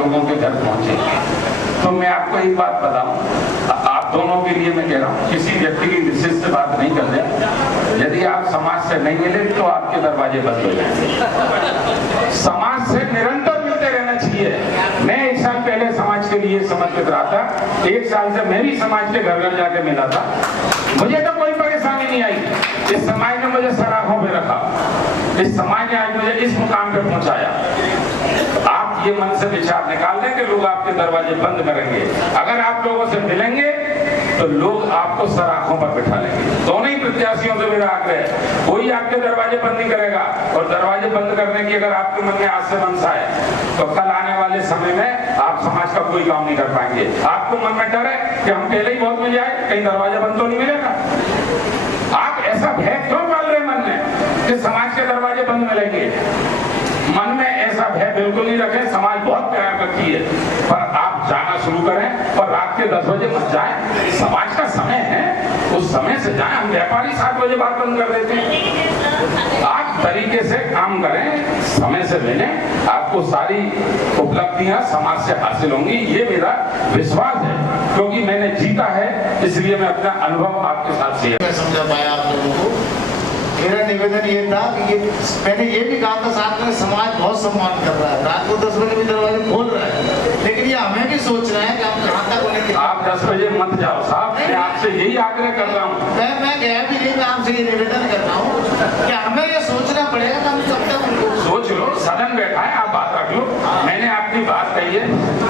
लोगों के घर पहुंचेंगे। तो मैं आपको एक बात बताऊं, आप दोनों के लिए मैं कह रहा हूं, किसी व्यक्ति की विशेष से बात नहीं कर रहे। यदि आप समाज से नहीं मिले तो आपके दरवाजे बंद हो जाएंगे। समाज से निरंतर मिलते रहना चाहिए। मैं 1 साल पहले समाज के लिए समर्पित रहा था। 1 साल से मैं भी समाज के घर घर जाके मिला था। मुझे तो कोई परेशानी नहीं आई। इस समाज ने मुझे सराखों पे रखा, इस समाज ने आज मुझे इस मुकाम पे पहुंचाया। आप ये मन से विचार निकाल लें कि लोग आपके दरवाजे बंद करेंगे। अगर आप लोगों से मिलेंगे तो लोग आपको सराखों पर बिठा लेंगे। दोनों ही प्रत्याशियों से मेरा आग्रह है, कोई आपके दरवाजे बंद नहीं करेगा। और दरवाजे बंद करने की अगर आपके मन में आज से मनसा है तो कल आने वाले समय में आप समाज का कोई काम नहीं कर पाएंगे। आपको मन में डर है कि हम पहले ही बहुत मिल जाए, कहीं दरवाजा बंद तो नहीं मिलेगा। आप ऐसा भय क्यों पाल रहे मन में कि समाज के दरवाजे बंद मिलेंगे? मन में ऐसा भय बिल्कुल नहीं रखें। समाज बहुत प्यार करती है, पर आप जाना शुरू करें और रात के 10 बजे मत जाएं। समाज का समय है, उस समय से जाएं। हम व्यापारी 7 बजे बात बंद कर देते हैं। आप तरीके से काम करें, समय से मिलें, आपको सारी उपलब्धियां समाज से हासिल होंगी। ये मेरा विश्वास है, क्योंकि मैंने जीता है, इसलिए मैं अपना अनुभव आपके साथ शेयर। मैं समझा पाया आप लोगों को। मेरा निवेदन ये था कि मैंने ये भी कहा था साथ में, समाज बहुत सम्मान कर रहा है, रात को 10 बजे भी दरवाजे खोल रहा है, लेकिन ये हमें भी सोच रहे हैं कि हम कहाँ तक उन्हें। आप 10 बजे मत जाओ साहब, मैं आपसे यही आग्रह कर रहा हूँ। मैं गया भी नहीं, मैं आपसे ये निवेदन कर रहा हूँ कि हमें ये सोचना पड़ेगा कि हम कब तक उनको। सोच लो, सदन बैठा है, आप बात रख लो। मैंने आपकी बात कही है,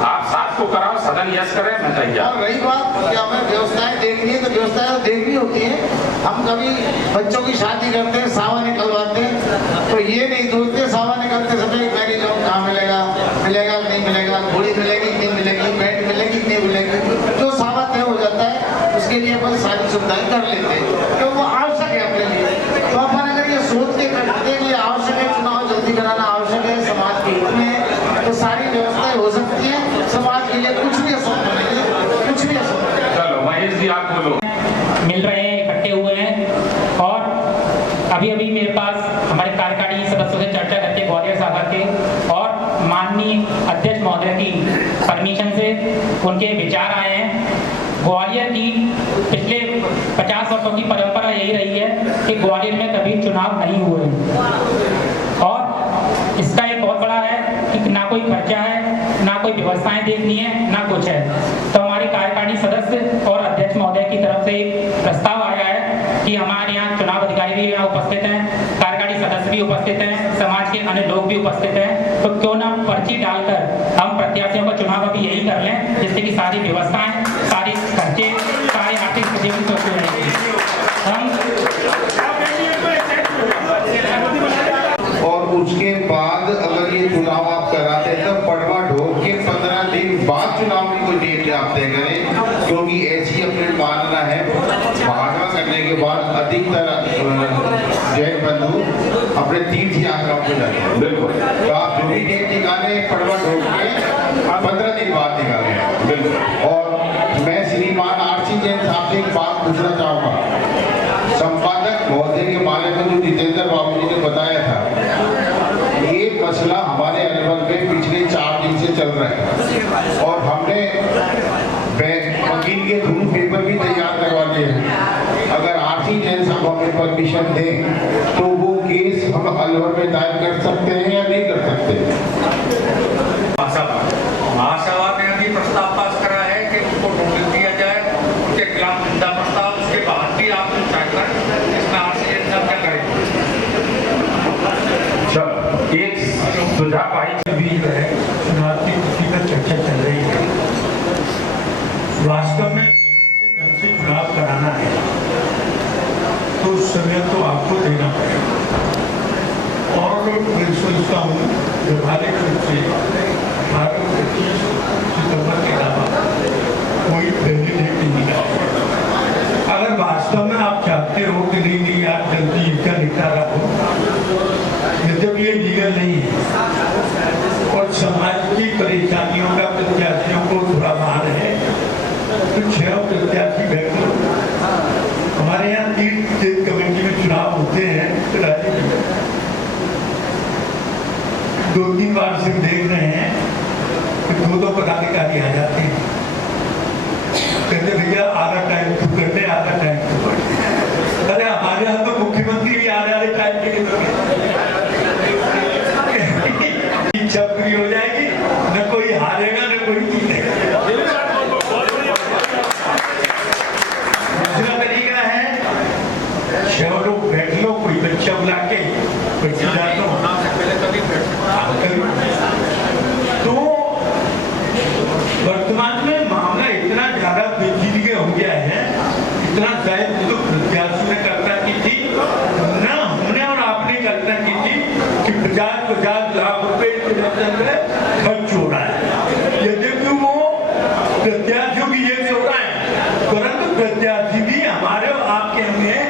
आप साथ को कराओ, सदन यस करे, मैं तैयार। और रही बात कि हमें व्यवस्थाएं देखनी है, तो व्यवस्थाएं देखनी होती है। हम कभी बच्चों की शादी करते हैं, सावा निकलवाते हैं, तो ये नहीं सोचते सावा निकलते समय मेरी जॉब कहाँ मिलेगा, मिलेगा कि नहीं मिलेगा, घोड़ी मिलेगी कि नहीं मिलेगी, बैट मिलेगी कि नहीं मिलेगी। जो सावा तय हो जाता है उसके लिए अपन सारी सुविधाएं कर लेते हैं, तो वो आवश्यक है अपने लिए। तो अपन अगर ये सोच के करते हैं कि आवश्यक है, चुनाव जल्दी कराना आवश्यक है, समाज के हित में है, तो सारी व्यवस्थाएं हो सकती है। समाज के लिए कुछ भी असंभव नहीं है, कुछ भी असंभव नहीं। चलो महेश जी आप बोलो। मिल रहे हैं, इकट्ठे हुए हैं, और अभी अभी मेरे पास हमारे कार्यकारिणी सदस्यों से चर्चा करके ग्वालियर शाखा के और माननीय अध्यक्ष महोदय की परमिशन से उनके विचार आए हैं। ग्वालियर की पिछले 50 वर्षों की परंपरा यही रही है कि ग्वालियर में कभी चुनाव नहीं हुए, और इसका एक बहुत बड़ा है कि ना कोई खर्चा है, ना कोई व्यवस्थाएं देखनी है, ना कुछ है। तो हमारे कार्यकारिणी सदस्य और अध्यक्ष महोदय की तरफ से एक प्रस्ताव आया है कि हमारे यहाँ चुनाव अधिकारी भी यहाँ उपस्थित हैं, कार्यकारिणी सदस्य भी उपस्थित हैं, समाज के अन्य लोग भी उपस्थित हैं, तो क्यों ना पर्ची डालकर हम प्रत्याशियों का चुनाव अभी यही कर लें, जिससे कि सारी व्यवस्थाएं, सारी खर्चे, सारी आर्थिक स्थिति सोचते रहेंगे हम। और उसके बाद अगर ये चुनाव आप कराते हैं तो पड़वा ढोक के 15 दिन बाद चुनाव की कोई डेट आप तय करें, क्योंकि ऐसी अपने मानना है। भागना करने के बाद अधिकतर जैन बंधु अपने तीर्थ यात्राओं को जाते हैं। बिल्कुल, तो आप जो भी डेट निकाले पड़वा ढोक के 15 दिन बाद निकाले। बिल्कुल। और मैं श्रीमान आरसी जैन साहब से एक बात पूछना चाहूँगा। संपादक महोदय के बारे में जो जितेंद्र बाबू जी ने बताया था, ये मसला हमारे अलवर में पिछले 4 दिन से चल रहा है, और हमने वकील के थ्रू पेपर भी तैयार करवा लिए हैं। अगर आरसी जैन साहब हमें परमिशन दें तो वो केस हम अलवर में दायर कर सकते हैं या नहीं कर सकते? महासभा ने अभी प्रस्ताव पास करा है कि उनको नोटिस दिया जाए, उनके खिलाफ निंदा प्रस्ताव, उसके बाद भी आप चाहकर इसमें आरसी जैन साहब क्या करें। एक सुझाव आई भी है, चुनाव की तिथि पर चर्चा चल रही है। वास्तव में से चुनाव कराना है तो उस समय तो आपको देना पड़ेगा, और मैं सोचता हूँ व्यवहारिक रूप से 25 सितंबर के अलावा कोई पहली डेट नहीं निकालेगा। अगर वास्तव में आप चाहते हो कि नहीं यार जल्दी इसका निकाला हो, जब ये लीगल नहीं है और समाज की परेशानियों का प्रत्याशियों को थोड़ा भार है, तो 6 प्रत्याशी बैठ हमारे यहाँ 3 स्टेट कमेटी में चुनाव होते हैं राज्य में। 2-3 बार से देख रहे हैं कि दो पदाधिकारी आ जाते हैं, कहते भैया आधा टाइम तू कर ले, आधा टाइम तू कर ले। अरे हमारे यहाँ तो मुख्यमंत्री भी आने वाले टाइम के लिए इच्छा पूरी हो जाएगी, न कोई हारेगा न कोई जीतेगा। दूसरा तरीका है, चलो बैठ लो, कोई बच्चा बुला के तो वर्तमान में मामला इतना ज्यादा पेचीदगी हो गया है, इतना शायद तो प्रत्याशी ने कल्पना की थी ना, हमने और आपने कल्पना की थी कि 50-50 लाख रुपए खर्च हो रहा है। यद्यपि वो प्रत्याशियों की जेब से हो रहा है, परंतु प्रत्याशी भी हमारे और आपके में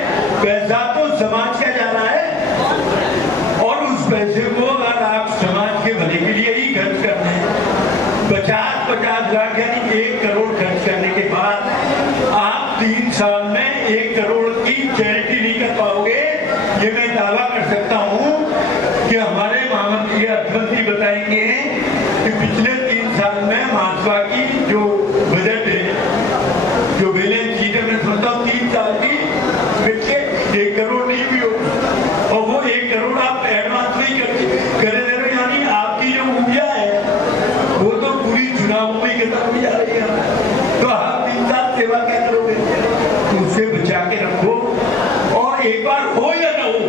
पैसा तो समाज का जा रहा है, और उस पैसे को अगर आप समाज के भले के लिए ही खर्च करते हैं, 50-50 लाख यानी 1 करोड़ खर्च करने के बाद आप 3 साल में 1 करोड़ की चैरिटी नहीं कर पाओगे। ये मैं दावा कर सकता हूँ कि हमारे महामंत्री अर्थमंत्री बताएंगे कि पिछले 3 साल में भाजपा की जो बजट है, जो बैलेंस शीट है, मैं समझता हूँ 3 साल की 1 करोड़ नहीं भी हो, और वो 1 करोड़ आप एडवांस नहीं करे दे रहे, यानी आपकी जो ऊर्जा है वो तो पूरी चुनाव में खत्म हो जा रही है। तो आप 3 साल सेवा क्या करोगे, तो उससे बचा के रखो। और एक बार हो या ना हो,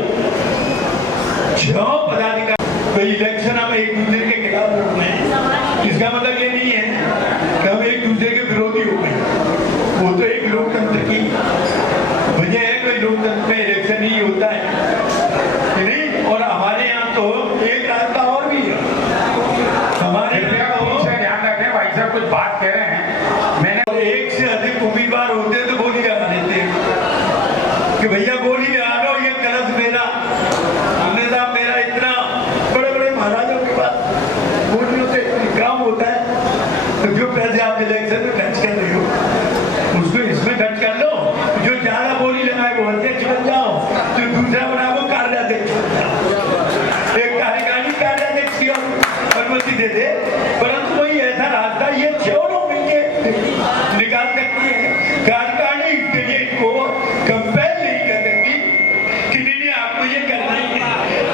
6 पदाधिकारी तो इलेक्शन हम एक दूसरे के खिलाफ लड़ रहे हैं, इसका मतलब ये नहीं है कि हम एक दूसरे के विरोधी हो गए। वो तो एक लोकतंत्र की वजह है, कोई लोकतंत्र में इलेक्शन ही होता है नहीं। और हमारे यहाँ तो एक रास्ता और भी है, हमारे ध्यान रखें, भाई साहब कुछ बात कह रहे हैं, मैंने एक से अधिक उम्मीदवार होते तो बोली लगा देते हैं कि भैया बोली लगा लो, ये कलश मेरा, हमने साहब मेरा, इतना बड़े बड़े महाराजों के पास बोलियों से काम होता है। तो जो पैसे आप इलेक्शन में खर्च कर रहे हो उसको इसमें खर्च कर लो, जो ज्यादा बोली लगाए वो अध्यक्ष बन जाओ, जो दूसरा बना वो कार्याध्यक्ष बन जाओ, एक कार्यकारिणी कार्याध्यक्ष की अनुमति दे दे। परंतु कोई ऐसा रास्ता ये 6 लोग मिलकर निकाल सकती है, कार्यकारिणी इसके लिए इनको कंपेल नहीं कर सकती कि नहीं आपको ये करना ही है।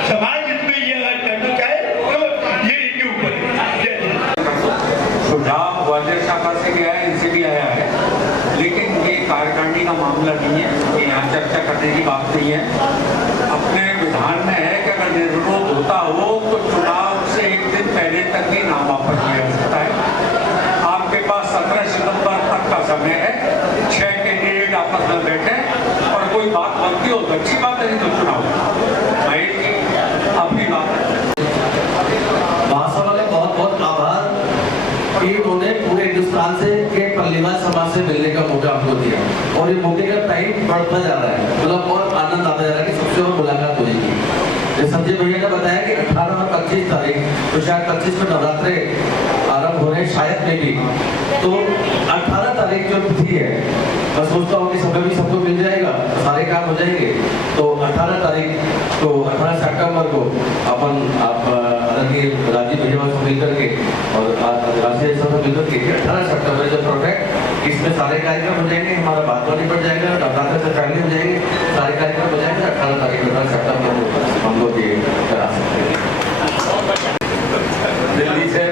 समाज इसमें ये अगर करना चाहे तो ये इनके ऊपर सुझाव वाजिब शाखा से गया है, इनसे भी आया है, लेकिन ये कार्यकारिणी का मामला नहीं है, ये यहाँ चर्चा करने की बात नहीं है। अपने विधान में है कि अगर निर्विरोध होता हो तो चुनाव से 1 दिन पहले तक भी नाम वापस लिया जा सकता है। आपके पास 17 सितंबर तक का समय है, 6 कैंडिडेट आपस में बैठे और कोई बात बनती हो तो अच्छी बात है, नहीं तो चुनाव महेश जी अपनी बात है। भाषा वाले बहुत बहुत आभार कि उन्होंने पूरे हिंदुस्तान से के पल्लीवाल समाज से मिलने का मौका आपको दिया, और ये मौके का टाइम बढ़ता जा रहा है, मतलब और आनंद आता जा रहा है कि सबसे और मुलाकात होगी। संजय भैया ने बताया कि 18 और 25 तारीख, तो शायद 25 में नवरात्रे आरंभ हो रहे हैं, शायद में भी, तो 18 तारीख जो तिथि है, मैं सोचता हूँ कि समय भी सबको मिल जाएगा, सारे काम हो जाएंगे। तो 18 तारीख तो 18 सितंबर को आप राजीव भैया से मिल करके और राष्ट्रीय सभा मिल करके 18 सितंबर जो प्रोजेक्ट, इसमें सारे कार्यक्रम हो जाएंगे, हमारा बात वाली बढ़ जाएगा, नवरात्र से पहले हो जाएंगे, सारे कार्यक्रम हो जाएंगे। 18 तारीख 18 सितंबर को हम लोग ये करा सकते हैं। दिल्ली से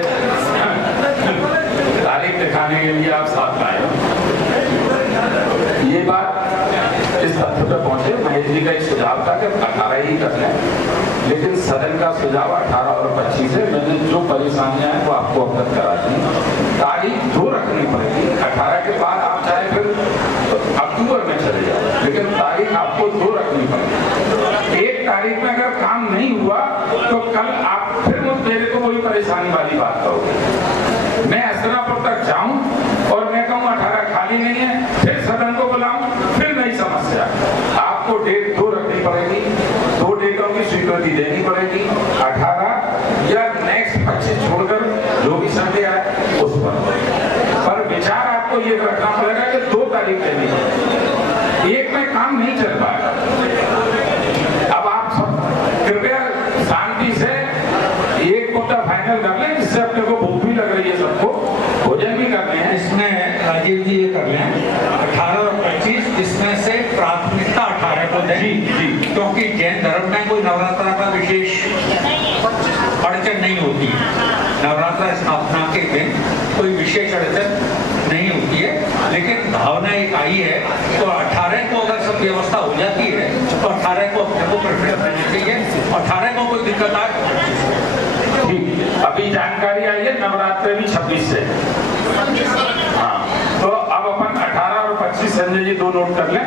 तारीख दिखाने के लिए आप साथ आए हो, ये बात इस तथ्य पर पहुंचे, महेश जी का एक सुझाव था कि 18 ही कर लें, लेकिन सदन का सुझाव 18 और 25 है। मैंने जो परेशानियां हैं वो आपको अवगत करा दी। तारीख 2 रखनी पड़ेगी, 18 के बाद आप चाहे फिर अक्टूबर में चले जाओ, लेकिन तारीख आपको 2 रखनी पड़ेगी। 1 तारीख में अगर काम नहीं हुआ तो कल आप फिर मेरे को वही परेशानी वाली बात करोगे। मैं हसनापुर तक जाऊं और मैं कहूँ 18 खाली नहीं है, फिर सदन को बुलाऊं, फिर नई समस्या। आपको डेट 2 रखनी पड़ेगी, 2 डेटों की स्वीकृति देनी पड़ेगी, 18 या नेक्स्ट 25 छोड़कर जो भी संडे आए उस पर विचार आपको ये रखना पड़ेगा कि 2 तारीख देनी पड़ेगी, 1 में काम नहीं चल पाएगा। अब आप सब कृपया शांति से एक मुद्दा फाइनल कर लें, जिससे अपने को भूख भी लग रही है सबको। दें क्योंकि जैन धर्म में कोई नवरात्र का विशेष अड़चन नहीं होती है। नवरात्र स्थापना के दिन कोई विशेष अड़चन नहीं होती है, लेकिन भावना एक आई है तो 18 को अगर सब व्यवस्था हो जाती है तो 18 को अपने को प्रेफरेंस देना चाहिए। 18 को कोई दिक्कत आए ठीक। अभी जानकारी आई है नवरात्र भी 26 से। हाँ, तो अब अपन 18 और 25 संजय जी दो नोट कर लें।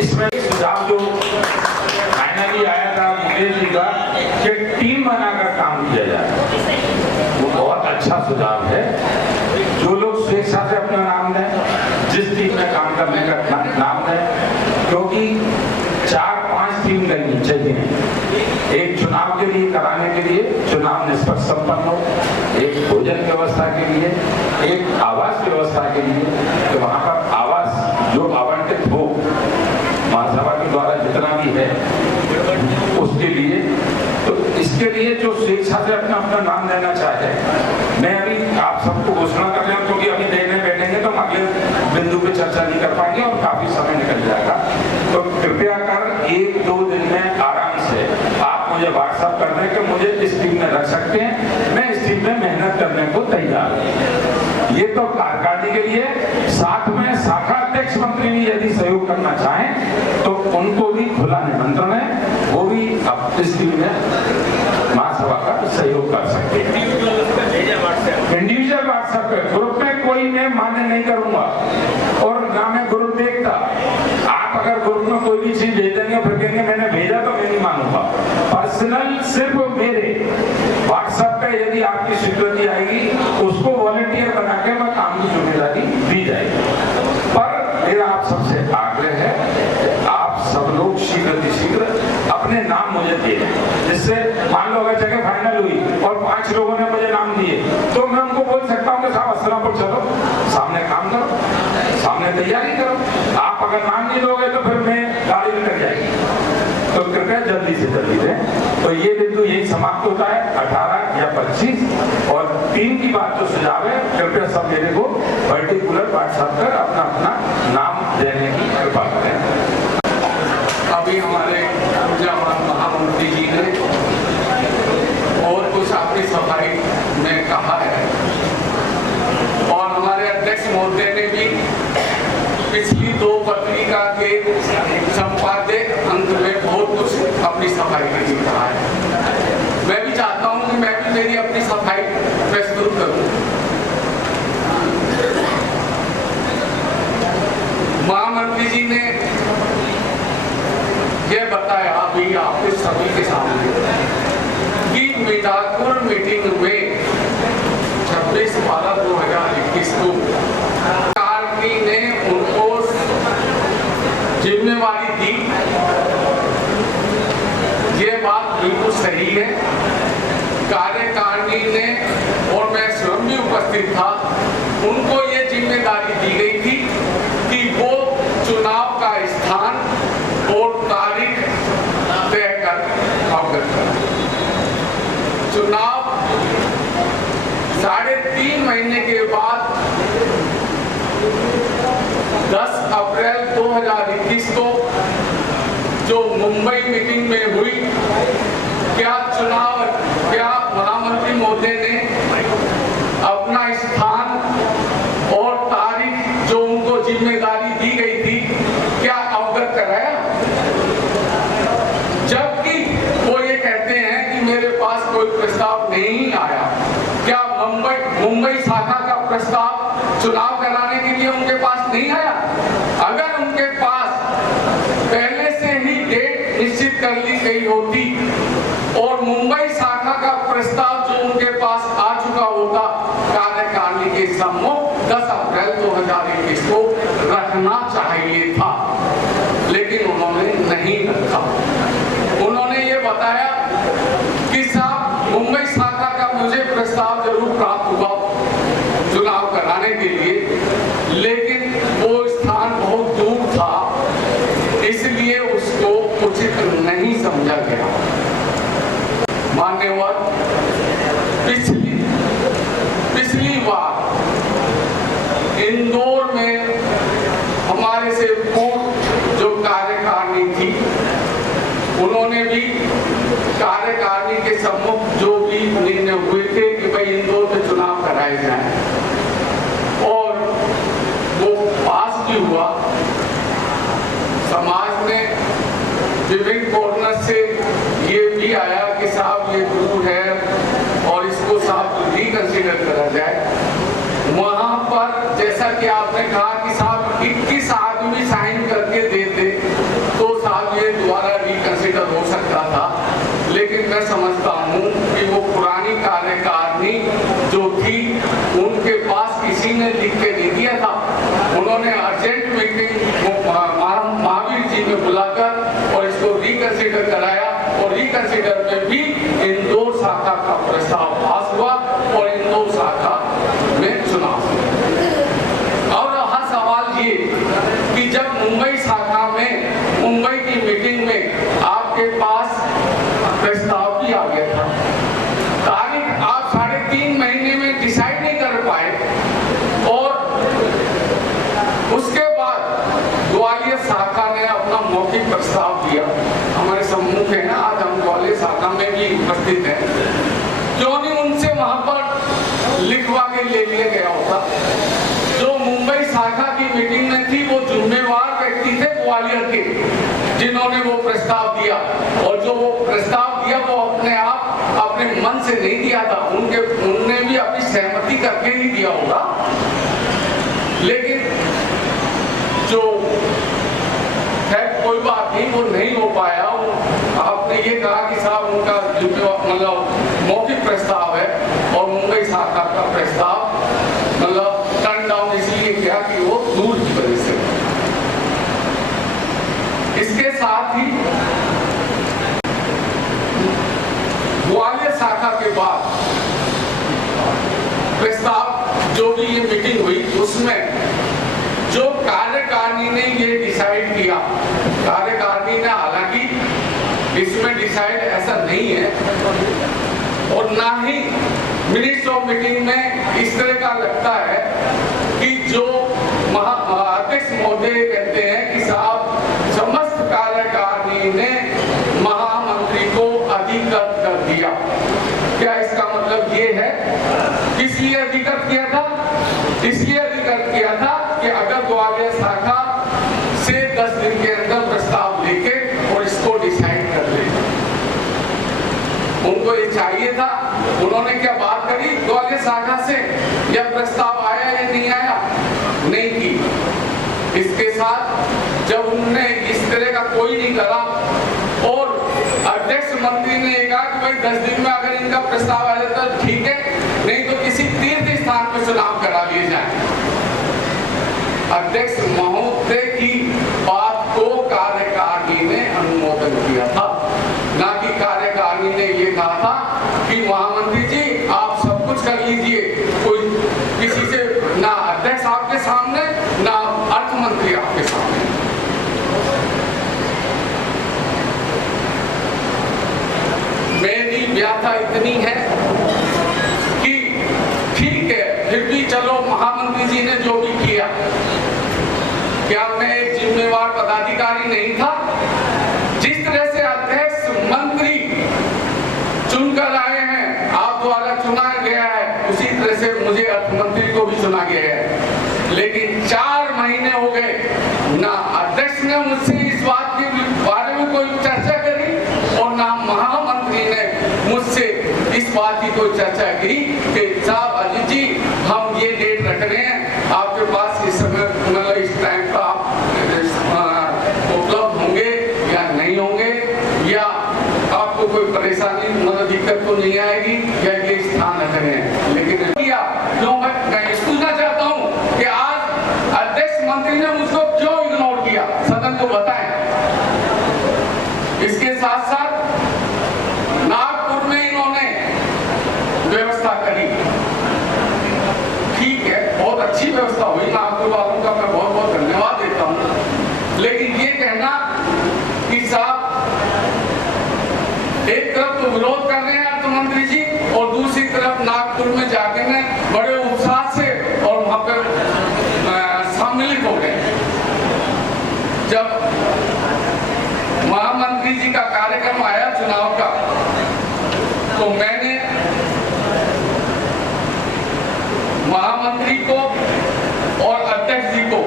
इसमें सुझाव जो फाइनली आया था मुकेश जी का कि टीम बनाकर काम किया जाए, वो बहुत अच्छा सुझाव है। जो लोग स्वेच्छा से अपना नाम दें, जिस टीम में काम करने का नाम दें, क्योंकि 4-5 टीम लगनी चाहिए। एक चुनाव के लिए कराने के लिए चुनाव निष्पक्ष संपन्न हो, एक भोजन व्यवस्था के लिए, एक आवास व्यवस्था के लिए, तो वहाँ पर आवास जो आवंटित हो महासभा के द्वारा जितना भी है उसके लिए, तो इसके लिए जो स्वेच्छा से अपना अपना नाम देना चाहे, मैं अभी आप सबको घोषणा कर रहा हूँ क्योंकि अभी देने बैठेंगे तो हम अगले बिंदु पे चर्चा नहीं कर पाएंगे और काफी समय निकल जाएगा। तो कृपया कर 1-2 दिन में आराम से आप मुझे व्हाट्सएप कर दें कि मुझे इस टीम में रख सकते हैं, मैं इस टीम में मेहनत करने को तैयार हूँ। ये तो कार्यकारिणी के लिए, साथ में शाखा अध्यक्ष मंत्री भी यदि सहयोग करना चाहें तो उनको भी खुला निमंत्रण है, वो भी अब इस टीम में महासभा का सहयोग कर सकते हैं। इंडिविजुअल व्हाट्सएप पे, ग्रुप में कोई मैं मान्य नहीं करूंगा और ना मैं ग्रुप देखता। आप अगर ग्रुप में कोई भी चीज भेज देंगे फिर कहेंगे मैंने भेजा तो मैं नहीं मानूंगा। पर्सनल सिर्फ मेरे व्हाट्सएप पे यदि आपकी स्वीकृति आएगी उसको वॉलंटियर बना के मैं काम की जिम्मेदारी दी जाएगी। पर मेरा आप सबसे आग्रह है कि आप सब लोग शीघ्र अपने नाम मुझे दिए, जिससे मान लो अगर जगह फाइनल हुई और 5 लोगों ने मुझे नाम दिए तो मैं उनको बोल सकता हूँ कि साहब अस्सलापुर चलो, सामने काम करो, सामने तैयारी करो। आप अगर नाम नहीं दोगे तो फिर मैं गाड़ी निकल जाएगी। तो कृपया जल्दी से जल्दी दें। तो ये बिंदु यही समाप्त होता है 18 या 25। और 3 की बात जो सुझाव है, कृपया सब मेरे को पर्टिकुलर व्हाट्सएप कर अपना अपना नाम देने की कृपा करें। अभी हमारे पूजावान महामंत्री जी ने और कुछ आपकी सफाई में कहा है और हमारे अध्यक्ष महोदय ने भी पिछली 2 पत्रिका के संपादक अंत में बहुत कुछ अपनी सफाई के लिए कहा है। मैं भी चाहता हूं कि मैं भी मेरी अपनी सफाई प्रस्तुत करूं। महामंत्री जी ने यह बताया अभी आपके सभी के सामने कि मिठापुर मीटिंग में 26/12/2021 को कार्यालय ने उनको जिम्मेवारी दी। ये बात बिल्कुल सही है। कार्यकारिणी ने, और मैं स्वयं भी उपस्थित था, उनको ये जिम्मेदारी दी गई थी कि वो चुनाव का स्थान और तारीख तय कर अवगत करें। चुनाव 3.5 महीने के बाद 10 अप्रैल 2021 को जो मुंबई मीटिंग में हुई, क्या महामंत्री महोदय ने अपना स्थान और तारीख जो उनको जिम्मेदारी दी गई थी क्या अवगत कराया? जबकि वो ये कहते हैं कि मेरे पास कोई प्रस्ताव नहीं आया। क्या मुंबई शाखा का प्रस्ताव चुनाव कराने के लिए उनके पास नहीं आया? अगर उनके पास पहले से ही डेट निश्चित कर ली गई होती और मुंबई शाखा का प्रस्ताव जो उनके पास आ चुका होता, कार्यकारिणी के सम्मुख 10 अप्रैल 2021 को रखना चाहिए था, लेकिन उन्होंने नहीं रखा। उन्होंने ये बताया कि साहब मुंबई शाखा का मुझे प्रस्ताव जरूर प्राप्त हुआ चुनाव कराने के लिए, लेकिन वो स्थान बहुत दूर था, इसलिए उसको उचित नहीं समझा गया। मान्यवर, पिछली बार इंदौर में हमारे से पूर्व जो कार्यकारिणी थी करके आपने कहा कि साहब 21 आदमी साइन करके देते तो साहब ये दोबारा रिकंसिडर हो सकता था, लेकिन मैं समझता हूँ कि वो पुरानी कार्यकारिणी जो थी उनके पास किसी ने लिख के नहीं दिया था। उन्होंने अर्जेंट मीटिंग महावीर जी में बुलाकर और इसको रिकंसिडर कराया और रिकंसिडर में भी इंदौर शाखा का प्रस्ताव पास हुआ और इंदौर शाखा में चुनाव। और रहा सवाल ये कि जब मुंबई शाखा में मुंबई की मीटिंग में आपके पास प्रस्ताव भी आ गया था, तारीख आप 3.5 महीने में डिसाइड नहीं कर पाए और उसके बाद ग्वालियर शाखा ने अपना मौखिक प्रस्ताव दिया। हमारे सम्मुख है ना, आज हम ग्वालियर शाखा में भी उपस्थित हैं, क्यों नहीं उनसे वहां पर लिखवा के ले लिया गया होता। जो मुंबई शाखा की मीटिंग में थी वो जिम्मेवार व्यक्ति थे ग्वालियर के, जिन्होंने वो प्रस्ताव दिया, और जो वो प्रस्ताव दिया वो अपने आप अपने मन से नहीं दिया था, उनने भी अपनी सहमति करके ही दिया होगा। लेकिन जो है कोई बात नहीं, वो नहीं हो पाया। आपने ये कहा कि साहब उनका मतलब मौखिक प्रस्ताव है और मुंबई शाखा का प्रस्ताव मतलब टर्न डाउन इसलिए किया कि वो दूर की वजह से। इसके साथ ही ग्वालियर शाखा के बाद प्रस्ताव जो भी ये मीटिंग हुई उसमें जो कार्यकारिणी ने ये डिसाइड किया, कार्यकारिणी ने हालांकि इसमें डिसाइड ऐसा नहीं है और ना ही मिनिट्स ऑफ मीटिंग में इस तरह का लगता है कि जो अध्यक्ष महोदय कहते हैं कि साहब समस्त कार्यकारिणी ने महामंत्री को अधिकृत कर दिया। क्या इसका मतलब ये है? किस लिए अधिकृत किया था? इसलिए अधिकृत किया था कि अगर ग्वालियर शाखा से 10 दिन के अंदर प्रस्ताव लेके और इसको डिसाइड कर ले, उनको ये चाहिए था। उन्होंने क्या बात करी ग्वालियर शाखा से, या प्रस्ताव आया या नहीं आया? नहीं की। इसके साथ जब उन्होंने इस तरह का कोई नहीं करा और अध्यक्ष मंत्री ने कहा कि भाई 10 दिन में अगर इनका प्रस्ताव आ जाता तो ठीक है, नहीं तो किसी तीर्थ स्थान पर चुनाव करा लिए जाए। अध्यक्ष महोदय की बात को कार्यकारिणी ने अनुमोदन किया था, ना कि कार्यकारिणी ने ये कहा था कि महामंत्री जी आप सब कुछ कर लीजिए, कोई किसी से ना अध्यक्ष आपके सामने ना अर्थ मंत्री आपके सामने। मेरी व्याथा इतनी है कि ठीक है, फिर भी चलो महामंत्री जी ने जो भी किया, क्या मैं एक जिम्मेवार पदाधिकारी नहीं था? जिस तरह से अध्यक्ष मंत्री चुनकर आए हैं, आप द्वारा चुना गया है, उसी तरह से मुझे अर्थ मंत्री को भी चुना गया है। लेकिन 4 महीने हो गए, ना अध्यक्ष ने मुझसे इस बात के बारे में कोई चर्चा करी और ना महामंत्री ने मुझसे इस बात की कोई चर्चा की कि साहब अजीत जी हम ये डेट रख रहे हैं, आपके पास इस समय मतलब इस टाइम पर आप उपलब्ध होंगे या नहीं होंगे, या आपको कोई परेशानी मतलब दिक्कत तो नहीं आएगी, या ये स्थान रख रहे हैं। लेकिन क्यों मैं पूछना चाहता हूँ कि आज अध्यक्ष मंत्री ने मुझको क्यों इग्नोर किया, सदन को बताएं। इसके साथ साथ नागपुर में इन्होंने व्यवस्था करी, ठीक है, बहुत अच्छी व्यवस्था हुई, नागपुर वालों का मैं बहुत बहुत धन्यवाद देता हूं। लेकिन ये कहना कि साहब एक तरफ तो विरोध कर रहे हैं अर्थ मंत्री जी और दूसरी तरफ नागपुर में जाके ने बड़े उत्साह से और वहां पर सम्मिलित हो गए। जब महामंत्री जी का कार्यक्रम आया चुनाव का, तो मैंने महामंत्री को और अध्यक्ष जी को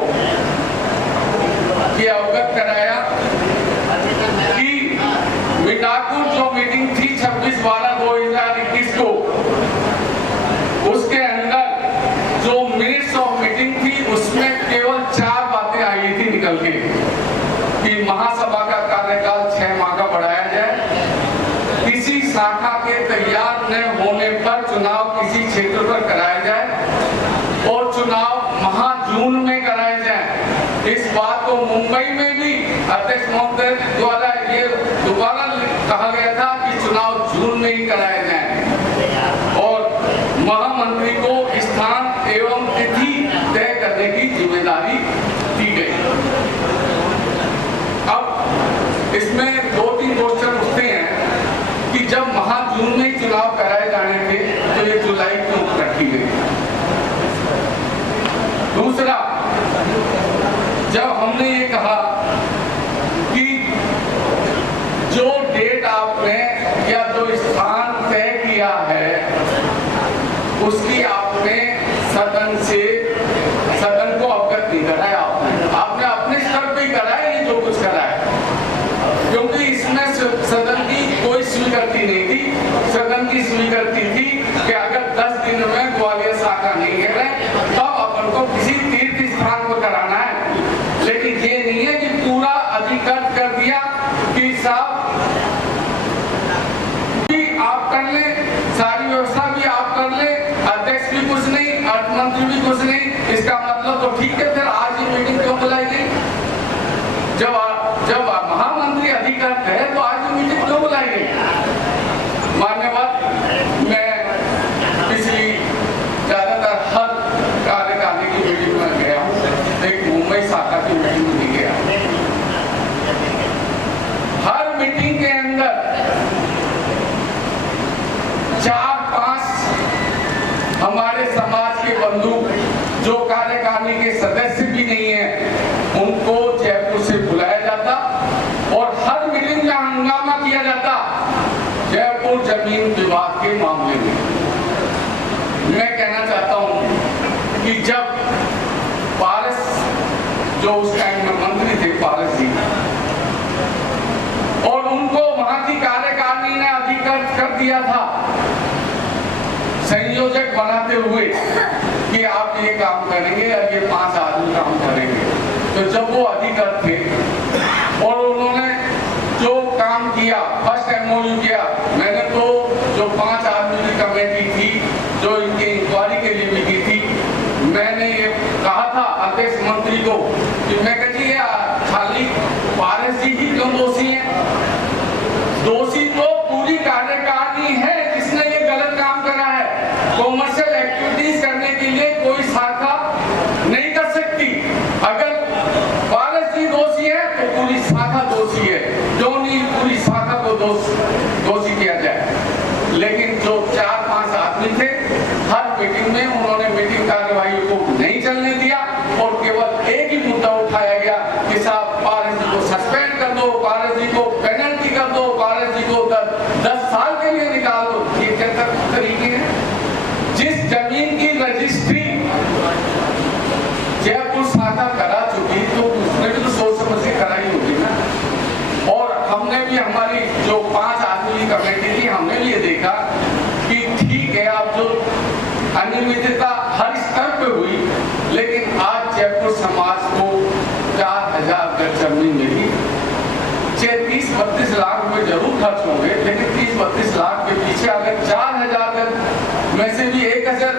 ये अवगत कराया कि नागपुर जो मीटिंग थी 26/12/2021 को, उसके अंदर जो मिनट्स ऑफ मीटिंग थी उसमें केवल 4 बातें आई थी निकल के कि महासभा का कार्यकाल 6 माह का बढ़ाया जाए, किसी शाखा के तैयार न होने पर चुनाव किसी क्षेत्र पर कराया जाए और चुनाव जून में कराए जाए। इस बात को मुंबई में भी अध्यक्ष महोदय द्वारा ये दोबारा कहा गया था कि चुनाव जून में ही कराए जाए और महामंत्री को स्थान एवं तिथि तय करने की जिम्मेदारी दी गई। अब इसमें 2-3 क्वेश्चन उठते हैं कि जब जून में चुनाव कराए जाने थे तो ये जुलाई क्यों रखी गई। दूसरा, जब हमने ये कहा कि जो डेट आपने या जो स्थान तय किया है उसकी आपने सदन को अवगत नहीं कराया, आपने अपने स्तर पे ही कराया ये जो कुछ कराया, क्योंकि इसमें सदन की कोई स्वीकृति नहीं थी। सदन की स्वीकृति थी कि अगर 10 दिन में ग्वालियर शाखा नहीं है तब अपन को किसी तीर्थ स्थान पर कराना है, लेकिन ये नहीं है कि पूरा अधिकृत कर दिया कि साहब भी आप कर ले, सारी व्यवस्था भी आप कर ले, अध्यक्ष भी कुछ नहीं, अर्थ मंत्री भी कुछ नहीं। इसका मतलब तो ठीक है, फिर आज ये मीटिंग क्यों बुलाई गई? जब महामंत्री अधिकृत है तो आज ये मीटिंग क्यों बुलाई गई? मान्यवर, मैं पिछली ज्यादातर हर कार्यकारिणी की मीटिंग में गया हूँ, एक मुंबई शाखा की मीटिंग में नहीं गया। हर मीटिंग के अंदर 4-5 हमारे समाज के बंधु जो कार्यकारिणी के सदस्य भी नहीं है उनको जयपुर से बुलाया जाता और हर मीटिंग में हंगामा किया जाता जयपुर जमीन विवाद के मामले में। मैं कहना चाहता हूं कि जब पारस, जो उस टाइम में मंत्री थे पारस जी, और उनको वहां की कार्यकारिणी ने अधिकृत कर दिया था संयोजक बनाते हुए कि आप ये काम करेंगे और ये 5 आदमी काम करेंगे, तो जब वो अधिकृत थे और उन्होंने जो काम किया, फर्स्ट एमओयू किया, मैंने तो जो 5 आदमी की कमेटी थी जो इनकी इंक्वायरी के लिए भी की थी, मैंने ये कहा था अध्यक्ष मंत्री को कि मैं कह जी खाली पारस जी ही क्यों दोषी है? दोषी तो पूरी कार्यकारिणी है जिसने ये गलत काम करा है। कॉमर्शियल एक्टिविटीज करने के लिए कोई शाखा नहीं कर सकती। अगर पारस जी दोषी है तो पूरी शाखा दोषी है, क्यों नहीं पूरी शाखा को दोषी किया जाए? लेकिन जो 4-5 आदमी थे, हर मीटिंग में उन्होंने मीटिंग कार्यवाही को नहीं चलने दिया और केवल एक ही मुद्दा उठाया गया कि साहब पारस जी को सस्पेंड कर दो, पारस जी को पेनल्टी कर दो, पारस जी को 10 साल के लिए निकाल दो। ये क्या तरीके हैं? जिस जमीन की रजिस्ट्री जयपुर शाखा करा चुकी तो उसने भी तो सोच समझ के कराई होगी ना। और हमने भी, हमारी जो 5 आदमी की कमेटी थी, हमने भी ये देखा कि ठीक है अब जो अनियमितता हर स्तर पे हुई, लेकिन आज जयपुर समाज को 4000 गज जमीन मिली। 30-32 लाख रुपए जरूर खर्च होंगे, लेकिन 30-32 लाख के पीछे अगर 4000 गज में से भी 1000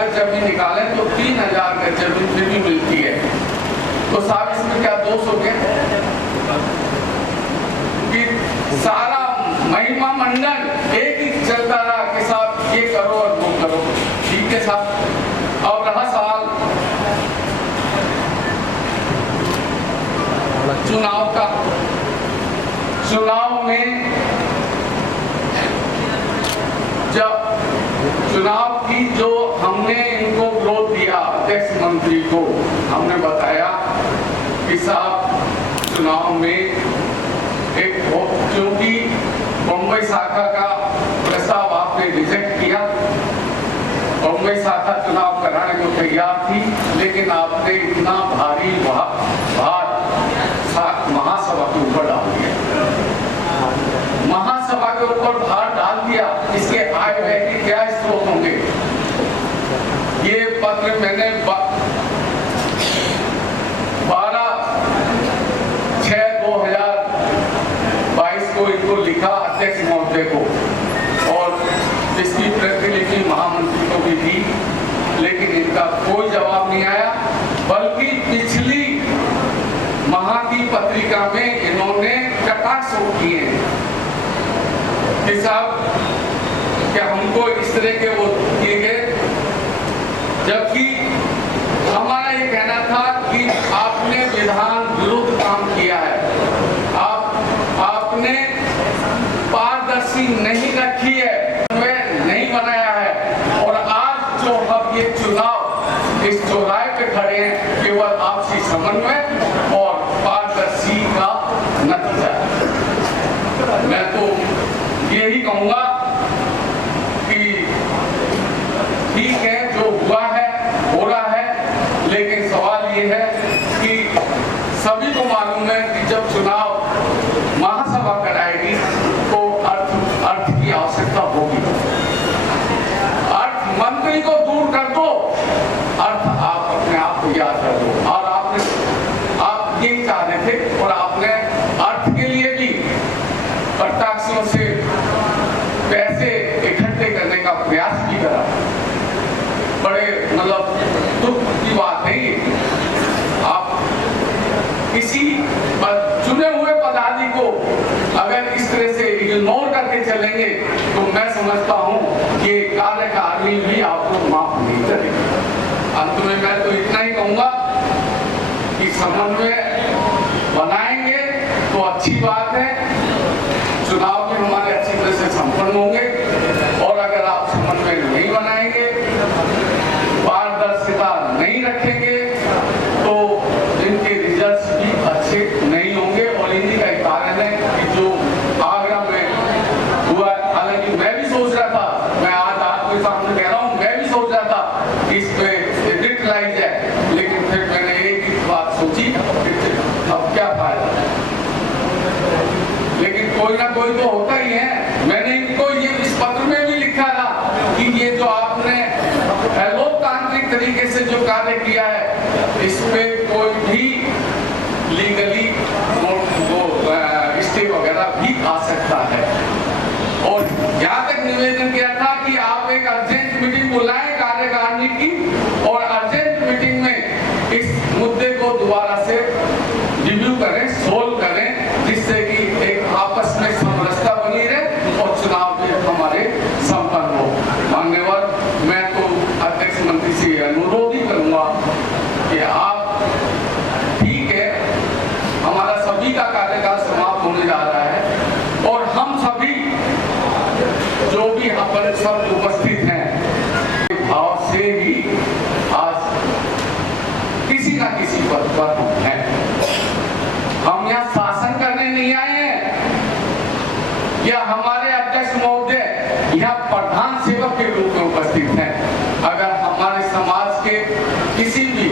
गज जमीन निकालें तो 3000 गज जमीन फिर भी मिलती है। तो साहब इसमें क्या दोष हो गया कि सारा महिमा मंडल एक ही चलता रहा कि साहब ये करो और वो करो, ठीक है साहब। और रहा सवाल चुनाव का, चुनाव में जब चुनाव की जो हमने इनको विरोध दिया अध्यक्ष मंत्री को, हमने बताया कि साहब चुनाव में एक, क्योंकि बम्बई शाखा का प्रस्ताव आपने रिजेक्ट किया, बम्बई शाखा चुनाव कराने को तैयार थी, लेकिन आपने इतना भारी भार महासभा के ऊपर डाल दिया, महासभा के ऊपर भार डाल दिया। इसके आय व्यय के क्या स्रोत होंगे? ये पत्र मैंने कोई जवाब नहीं आया, बल्कि पिछली माह की पत्रिका में इन्होंने कटाक्ष किए कि साहब क्या हमको इस तरह के वो किए गए, जबकि हमारा ये कहना था कि आपने विधान विरुद्ध काम किया है, आपने पारदर्शी नहीं रखी है, नहीं बनाया है, और आज जो हम ये चुनाव इस चौराहे पे खड़े हैं केवल आपसी समन्वय और पारदर्शी का नतीजा। मैं तो यही कहूंगा कि ठीक है जो हुआ है हो रहा है, लेकिन सवाल ये है कि सभी को मालूम है कि जब चुनाव महासभा कराएगी तो अर्थ की आवश्यकता होगी। अर्थ मंत्री को दूर कर दो, अर्थ आप अपने आप को याद कर दो। और आप यही चाह रहे थे और आपने अर्थ के लिए भी प्रत्याशियों से पैसे इकट्ठे करने का प्रयास भी करा। बड़े मतलब दुख की बात है ये। आप किसी चुने हुए पदाधिकारी को अगर इस तरह से इग्नोर करके चलेंगे तो मैं समझता हूं कि कार्यकारिणी भी आपको माफ नहीं करेगी। अंत में मैं तो इतना ही कहूंगा कि समन्वय बनाएंगे तो अच्छी बात है, चुनाव भी हमारे अच्छी तरह से संपन्न होंगे, और अगर आप समन्वय नहीं बनाएंगे, पारदर्शिता नहीं रखेंगे तो इनके रिजल्ट्स भी अच्छे नहीं होंगे। और इन्हीं का कारण है कि जो आगरा में हुआ, हालांकि मैं भी सोच रहा था, मैं आज आपके सामने कह रहा हूँ, मैं भी सोच रहा था इस पे एडिट लाई जाए, लेकिन फिर मैंने एक ही बात सोची, अब क्या फायदा, लेकिन कोई ना कोई तो होता ही है। मैंने इनको ये इस पत्र में भी लिखा था कि ये जो आपने लोकतांत्रिक तरीके से जो कार्य किया है, इसमें कोई भी लीगली स्टे वगैरह भी आ सकता है। और यहाँ तक निवेदन किया था कि आप एक अर्जेंट मीटिंग बुलाएं कार्यकारिणी की, और अर्जेंट मीटिंग में इस मुद्दे को दोबारा से रिव्यू करें, सोल्व करें, जिससे कि एक आपस में समरसता बनी रहे और चुनाव भी हमारे संपन्न हो। मान्यवर, मैं तो अध्यक्ष मंत्री से अनुरोध ही करूंगा कि आप, ठीक है, हमारा सभी का कार्यकाल समाप्त होने जा रहा है, और हम सभी जो भी यहाँ पर सब उपस्थित हैं, भाव से ही आज किसी ना किसी पद पर हम हैं। हम यहाँ शासन करने नहीं आए हैं, या हमारे अध्यक्ष महोदय यहाँ प्रधान सेवक के रूप में उपस्थित हैं। अगर हमारे समाज के किसी भी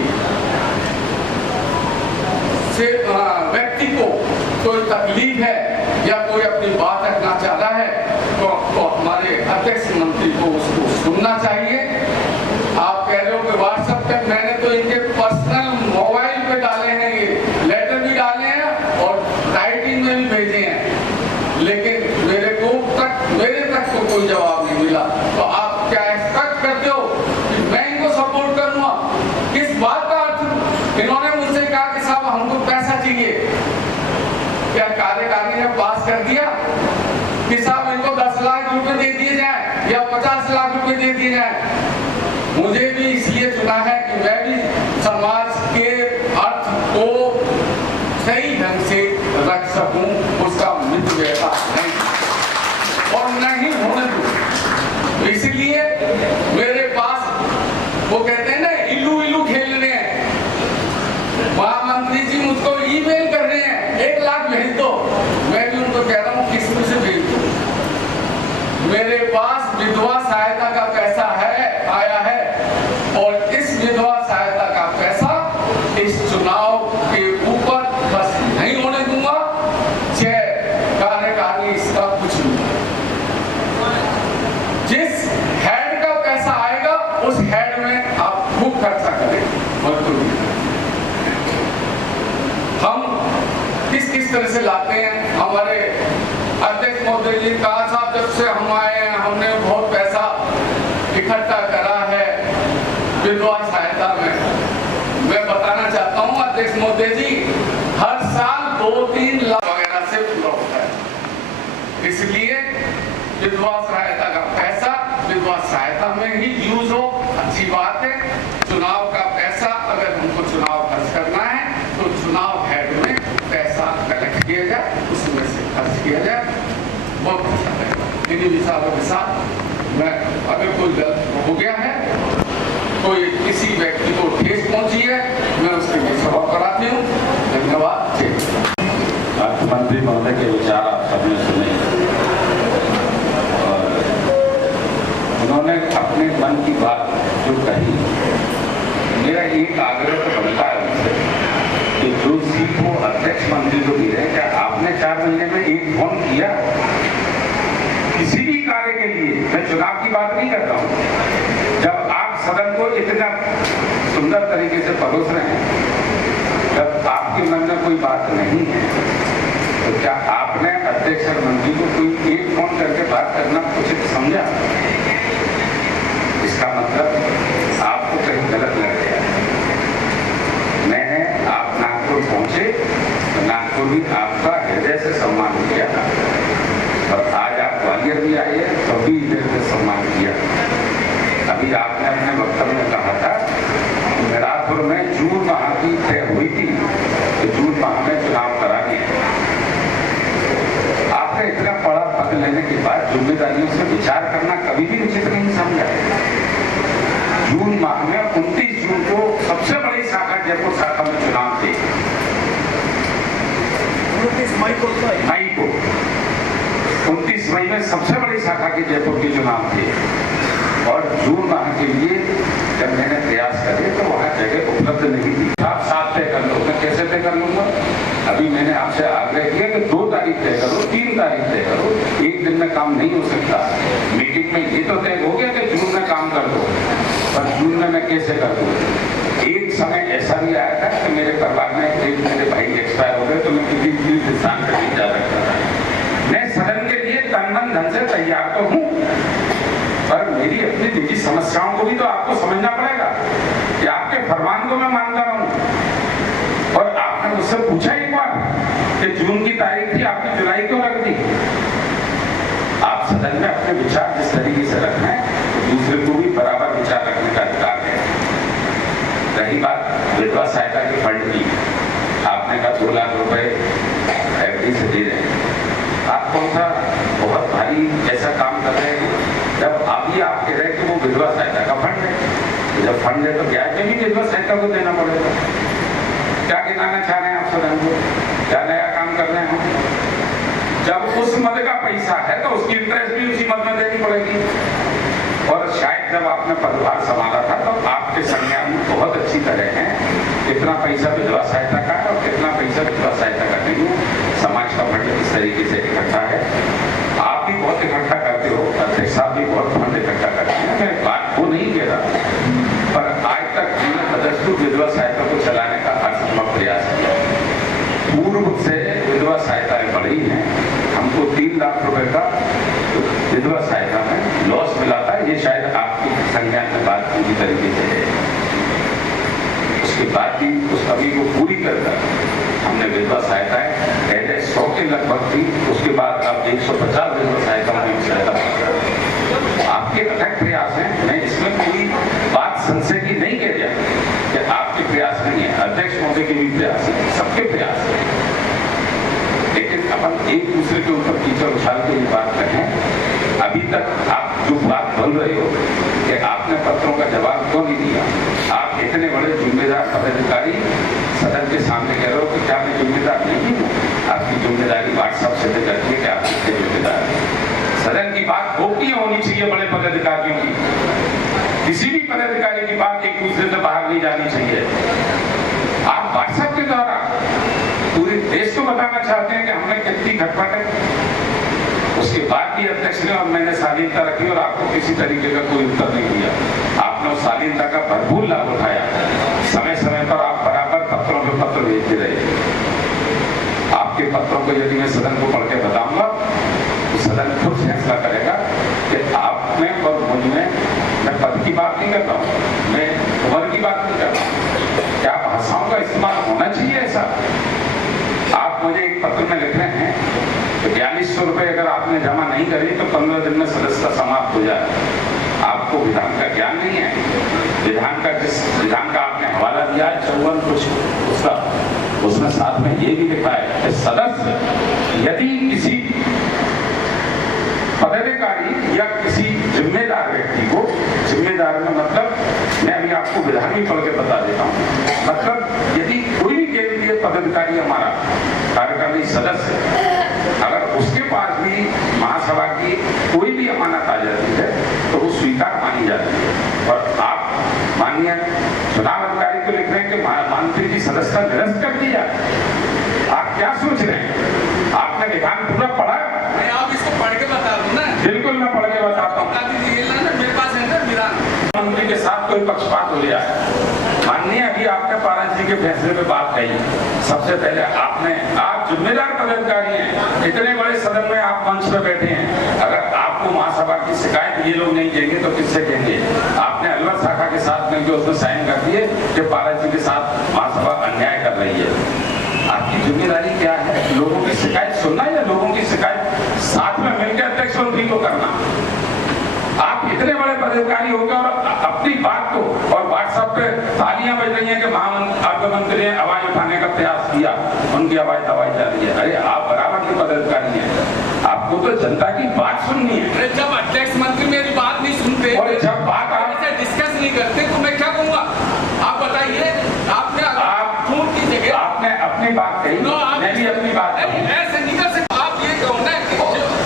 व्यक्ति को कोई तकलीफ है या कोई अपनी बात रखना चाह रहा है तो हमारे अध्यक्ष मंत्री को उसको सुनना चाहिए। आप कह रहे हो कि व्हाट्सएप पे, मैंने तो इनके पर्सनल मोबाइल पे डाले हैं, ये लेटर भी डाले हैं और राइटिंग में भी भेजे हैं, लेकिन मेरे तक को कोई जवाब नहीं मिला। तो आप क्या एक्सपेक्ट करते हो कि मैं इनको सपोर्ट करूंगा? किस बात का अर्थ? इन्होंने मुझसे कहा कि साहब हमको पैसा चाहिए, क्या कार्यकारिणी ने पास कर दिया कि साहब इनको 10 लाख रुपए दे दिए जाए या 50 लाख रुपए दे दिए जाए? मुझे भी इसलिए चुना है कि मैं भी समाज के अर्थ को सही ढंग से रख सकूं, उसका मित्र व्यापार नहीं और नहीं होने दूं। इसलिए मेरे पास वो कहते हैं ना, इल्लू इल्लू खेलने हैं। महामंत्री जी मुझको ईमेल कर रहे हैं 1 लाख भेज दो, मैं भी उनको कह रहा हूँ किस्म से भेज दो। मेरे पास विधवा सहायता का पैसा आया है, और इस विधवा सहायता का पैसा इस चुनाव के ऊपर खर्च नहीं होने दूंगा, चाहे कार्यकारिणी इसका कुछ नहीं। जिस हेड का पैसा आएगा उस हेड में आप खूब खर्चा करें। हम किस तरह से लाते हैं? हमारे अध्यक्ष महोदय जी कहा साहब, जब से हम आए हैं हमने बहुत पैसा इकट्ठा करा है विधवा सहायता 2000 में। मैं बताना चाहता हूँ अध्यक्ष महोदय जी, हर साल 2-3 लाख वगैरह से पूरा होता है। इसलिए विधवा सहायता का पैसा विधवा सहायता में ही यूज हो, अच्छी बात है। चुनाव का पैसा अगर हमको चुनाव खर्च करना है तो चुनाव हेड में पैसा कलेक्ट किया जाए, उसमें से खर्च किया जाए, बहुत अच्छा रहेगा। इन्हीं विचारों के साथ मैं, अगर कोई गलत हो गया है, कोई किसी व्यक्ति को ठेस पहुंची है, मैं उसके लिए क्षमा कराती हूँ। धन्यवाद। मुख्यमंत्री महोदय के विचार आप सबने सुने और उन्होंने अपने मन की बात जो कही, मेरा एक आग्रह तो बनता है उनसे कि जो सीट वो अध्यक्ष मंत्री को दी रहे, क्या आपने 4 महीने में एक फोन किया किसी भी कार्य के लिए? मैं चुनाव की बात नहीं कर रहा हूं। जब आप सदन को इतना सुंदर तरीके से परोस रहे हैं, जब आपके मन में कोई बात नहीं है, तो क्या आपने अध्यक्ष और मंत्री को कोई एक फोन करके बात करना उचित समझा? इसका मतलब आपको कहीं गलत लग गया। मैंने आप नागपुर पहुंचे तो नागपुर भी आपका हृदय से सम्मान किया और आज आप ग्वालियर भी आए तो भी हृदय से सम्मान किया। अभी आपने अपने वक्तव्य में कहा था कि मिरापुर में जून माह की तय हुई थी कि जून माह में चुनाव कराने हैं। आपने इतना बड़ा पद लेने के बाद जिम्मेदारियों से विचार करना कभी भी उचित नहीं समझा। जून माह में 29 जून को सबसे बड़ी शाखा जयपुर शाखा में चुनाव थे। 29 मई को 29 मई में सबसे बड़ी शाखा के जयपुर के चुनाव थे और जून माह के लिए जब मैंने प्रयास करे तो वहां जगह उपलब्ध नहीं थी। आप 7 तय कर लो, मैं कैसे तय कर लूंगा? अभी मैंने आपसे आग्रह किया कि 2 तारीख तय करो, 3 तारीख तय करो, एक दिन में काम नहीं हो सकता। मीटिंग में ये तो तय हो गया कि जून में काम कर दो, पर जून में मैं कैसे कर दूं? एक समय ऐसा भी आया था कि मेरे परिवार में एक मेरे भाई एक्सपायर हो गए तो मैं किसी भी स्थान पर नहीं जा सकता था। मैं सदन के लिए तन-मन धन से तैयार तो हूँ, पर मेरी अपनी निजी समस्याओं को भी तो आपको समझना पड़ेगा कि आपके फरमान को मैं मानता रहूं। और आपने मुझसे पूछा एक बार कि जून की तारीख थी, आपने जुलाई क्यों रख दी? आप सदन में अपने विचार जिस तरीके से रखना है तो दूसरे को भी बराबर विचार रखने का अधिकार है। रही बात विधवा सहायता के फंड की, आपने कहा 2 लाख रुपए एफडी से दे रहे हैं। आप कौन सा बहुत भारी ऐसा काम कर रहे हैं जब अभी आप कह रहे हैं कि वो विधवा सहायता का फंड है, तो जब फंड है तो ब्याज में भी विधवा सहायता को देना पड़ेगा। क्या गिनाना चाह रहे हैं आप सदन को? क्या नया काम कर रहे हैं? जब उस मद का पैसा है तो उसकी इंटरेस्ट भी उसी मद में देनी पड़ेगी। और शायद जब आपने पदभार संभाला था तो आपके संज्ञान बहुत अच्छी तरह है कितना पैसा विधवा सहायता का है और कितना पैसा विधवा सहायता का नहीं है। समाज का फंड किस तरीके से इकट्ठा है, आप भी बहुत इकट्ठा करते हो, अध्यक्ष साहब भी बहुत फंड इकट्ठा करते हैं। मैं बात को नहीं कह रहा, पर आज तक हमने तदस्तुर विधवा सहायता को चलाने का हरसंभव प्रयास किया। पूर्व से विधवा सहायताएं बढ़ी हैं, हमको 3 लाख रुपए का विधवा सहायता में लॉस मिला था। ये शायद आपकी संज्ञान में बात पूरी तरीके से है। उसके बाद भी उस कमी को पूरी कर हमने विधवा सहायताएं पहले 100 के लगभग थी, उसके बाद अब 150 विधवा सहायता आपके अथक प्रयास हैं। मैं इसमें कोई बात संशय की नहीं कह रहा कि आपके प्रयास नहीं है, अध्यक्ष महोदय के भी प्रयास है, सबके प्रयास है। लेकिन अपन एक दूसरे के ऊपर कीचड़ उछाल के ये बात कहें, अभी तक आप जो बात बोल रहे हो कि आपने पत्रों का जवाब क्यों नहीं दिया? आप इतने बड़े जिम्मेदार पदाधिकारी सदन के सामने कह रहे हो कि क्या मैं जिम्मेदार नहीं हूँ? आपकी जिम्मेदारी व्हाट्सएप से तय करती है कि आप कितने जिम्मेदार हैं। सदन की बात गोपनीय होनी चाहिए बड़े पदाधिकारियों की। किसी भी पदाधिकारी की बात एक दूसरे से बाहर नहीं जानी चाहिए। आप व्हाट्सएप के द्वारा पूरे देश को बताना चाहते हैं कि हमने कितनी खटपट है। उसके बाद भी अध्यक्ष ने और मैंने शालीनता रखी और आपको किसी तरीके का कोई उत्तर नहीं दिया। आपने उस शालीनता का भरपूर लाभ उठाया। समय समय पर आप बराबर पत्रों पे पत्र भेजते रहे। आपके पत्रों को यदि मैं सदन को पढ़ के बताऊंगा तो सदन खुद फैसला करेगा कि आप में और मुझ में, मैं पद की बात नहीं कर रहा हूँ, मैं उम्र की बात नहीं कर रहा हूँ, क्या भाषाओं का इस्तेमाल होना चाहिए ऐसा? आप मुझे एक पत्र में लिख रहे हैं तो 4200 रुपये अगर आपने जमा नहीं करी तो 15 दिन में सदस्यता समाप्त हो जाए। आपको विधान का ज्ञान नहीं है। विधान का जिस विधान का आपने हवाला दिया है 54 कुछ उसका, उसमें साथ में ये भी लिखा है कि सदस्य यदि किसी पदाधिकारी या किसी जिम्मेदार व्यक्ति को, जिम्मेदार में मतलब मैं अभी आपको विधान ही पढ़ के बता देता हूँ, मतलब यदि कोई भी केंद्रीय पदाधिकारी हमारा कार्यकारिणी सदस्य अगर उसके पास भी महासभा की कोई भी अमानत आ जाती है तो वो स्वीकार मानी जाती है। और आप माननीय चुनाव अधिकारी को लिख रहे हैं कि मंत्री की सदस्यता निरस्त कर दी जाए। आप क्या सोच रहे हैं? आपने विधान पूरा पढ़ा? नहीं, आप इसको पढ़ के बता दो ना। बिल्कुल मैं पढ़ के बताता हूँ। मेरे पास है ना विधान। मंत्री के साथ कोई पक्षपात हो गया है, माननीय अभी आपने पारस जी के फैसले पे बात कही। सबसे पहले आप जिम्मेदार पदाधिकारी हैं, इतने बड़े सदन में आप मंच पे बैठे हैं, अगर आपको महासभा की शिकायत ये लोग नहीं देंगे तो किससे देंगे? आपने अलवर शाखा के साथ मिलकर उसमें साइन कर दिए कि पारस जी के साथ महासभा अन्याय कर रही है। आपकी जिम्मेदारी क्या है? लोगों की शिकायत सुनना या लोगों की शिकायत साथ में मिलकर अध्यक्ष मंत्री को करना? आप इतने बड़े पदाधिकारी हो गए और अपनी बात को, और व्हाट्सएप पे तालियां बज रही हैं कि महामंत्री ने आवाज उठाने का प्रयास किया, उनकी आवाज दबाई जा रही है। अरे आप बराबर के पदाधिकारी हैं, आपको तो जनता की बात सुननी है। जब अध्यक्ष मंत्री मेरी बात नहीं सुनते और जब बात आप डिस्कस नहीं करते तो मैं क्या कहूँगा? आप बताइए। आपने की जगह आपने अपनी बात कही, मैं भी अपनी बात कही। ऐसे नहीं कर सकते। आप ये कहो ना कि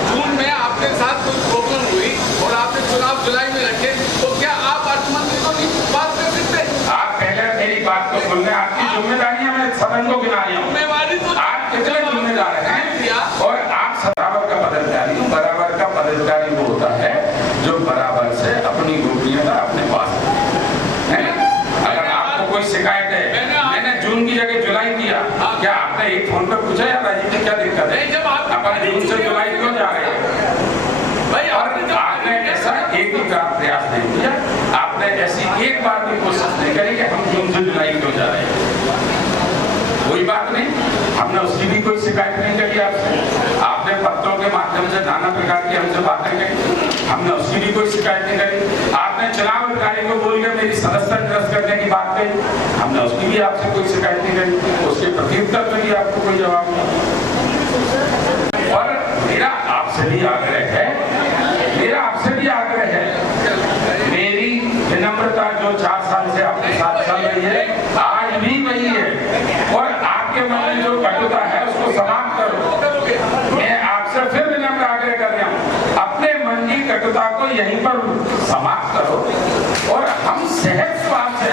जून में आपके साथ कोई प्रॉब्लम हुई और आपने चुनाव जुलाई में रखे, तो क्या आप अर्थमंत्री को नहीं बात कर सकते? आप पहले मेरी बात को सुन लें। आपकी जिम्मेदारी है, मैं सदन को गिना रही हूँ। जिम्मेवारी तो आप कितने जिम्मेदार हैं? और आप बराबर का पदाधिकारी हूँ। बराबर का पदाधिकारी वो होता है जो बराबर से अपनी गोपनीयता अपने पास है। अगर आपको कोई शिकायत है, मैंने जून की जगह जुलाई किया, क्या आपने एक फोन पर पूछा या राजीव जी क्या दिक्कत है? जब आप अपन जून से जुलाई क्यों जा रहे हैं भाई? और आपने ऐसा एक भी प्रयास नहीं किया, आपने ऐसी एक बार भी कोशिश नहीं करी कि हम जून से जुलाई क्यों जा रहे हैं। कोई बात नहीं, हमने उसकी भी कोई शिकायत नहीं करी आपसे। आपने पत्रों के माध्यम से नाना प्रकार की हमसे बातें करी, हमने उसकी भी कोई शिकायत नहीं करी। आपने चुनाव अधिकारी को बोल के मेरी सदस्यता निरस्त करने की बात कही, हमने उसकी भी आपसे कोई शिकायत नहीं करी। उसके प्रत्युत्तर में भी आपको कोई जवाब नहीं। और मेरा आपसे भी आग्रह है, मेरी विनम्रता जो 4 साल से आपके साथ चल रही है, आज भी वही है। और आपके मन में जो कटुता है उसको समाप्त करो। मैं आपसे फिर विनम्र आग्रह कर रहा हूँ, अपने मन की कटुता को यहीं पर समाप्त करो और हम सहज स्वाद से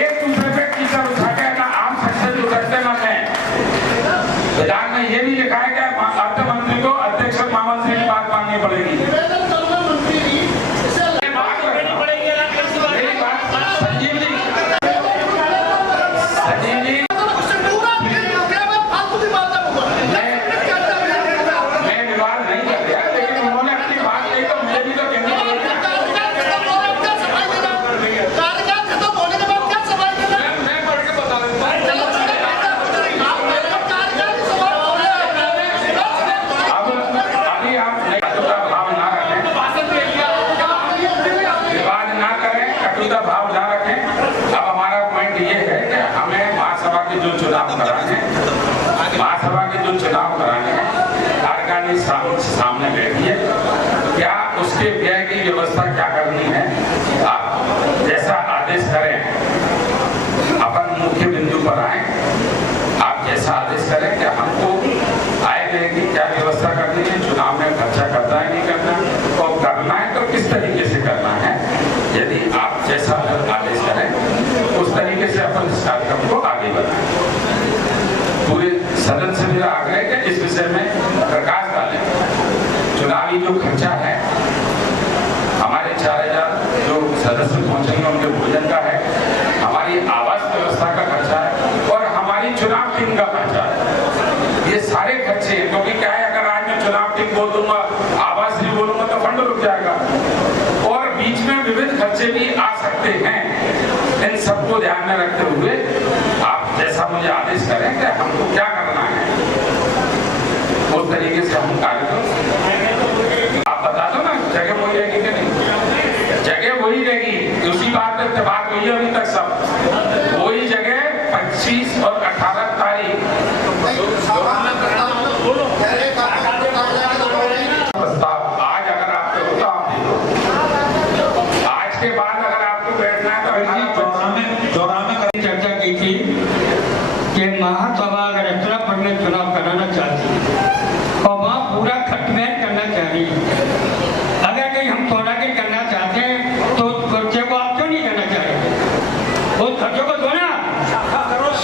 एक दूसरे पे कीचड़ उठा के ना आम सक्सेस उठते ना मैं। विधान में ये भी लिखा है कि अर्थ मंत्री को अध्यक्ष और महामंत्री की बात माननी पड़ेगी। सबको ध्यान में रखते हुए आप जैसा मुझे आदेश करें कि हमको क्या करना है उस तरीके से हम कार्य करें। आप बता दो ना जगह वही रहेगी कि नहीं? जगह वही रहेगी, उसी बात हुई अभी तक सब वही जगह 25 और 18 तारीख प्रस्ताव आज अगर आपको होता आज के बाद अगर आपको बैठना है तो चौराहा में चर्चा की थी कि महासभा अगर उत्तराखंड में चुनाव कराना चाहती है और वहाँ पूरा खटमैट करना चाह रही है। अगर कहीं हम थोड़ा के करना चाहते हैं तो उस खर्चे को आप क्यों नहीं करना चाह रहे? उस खर्चे को दो ना,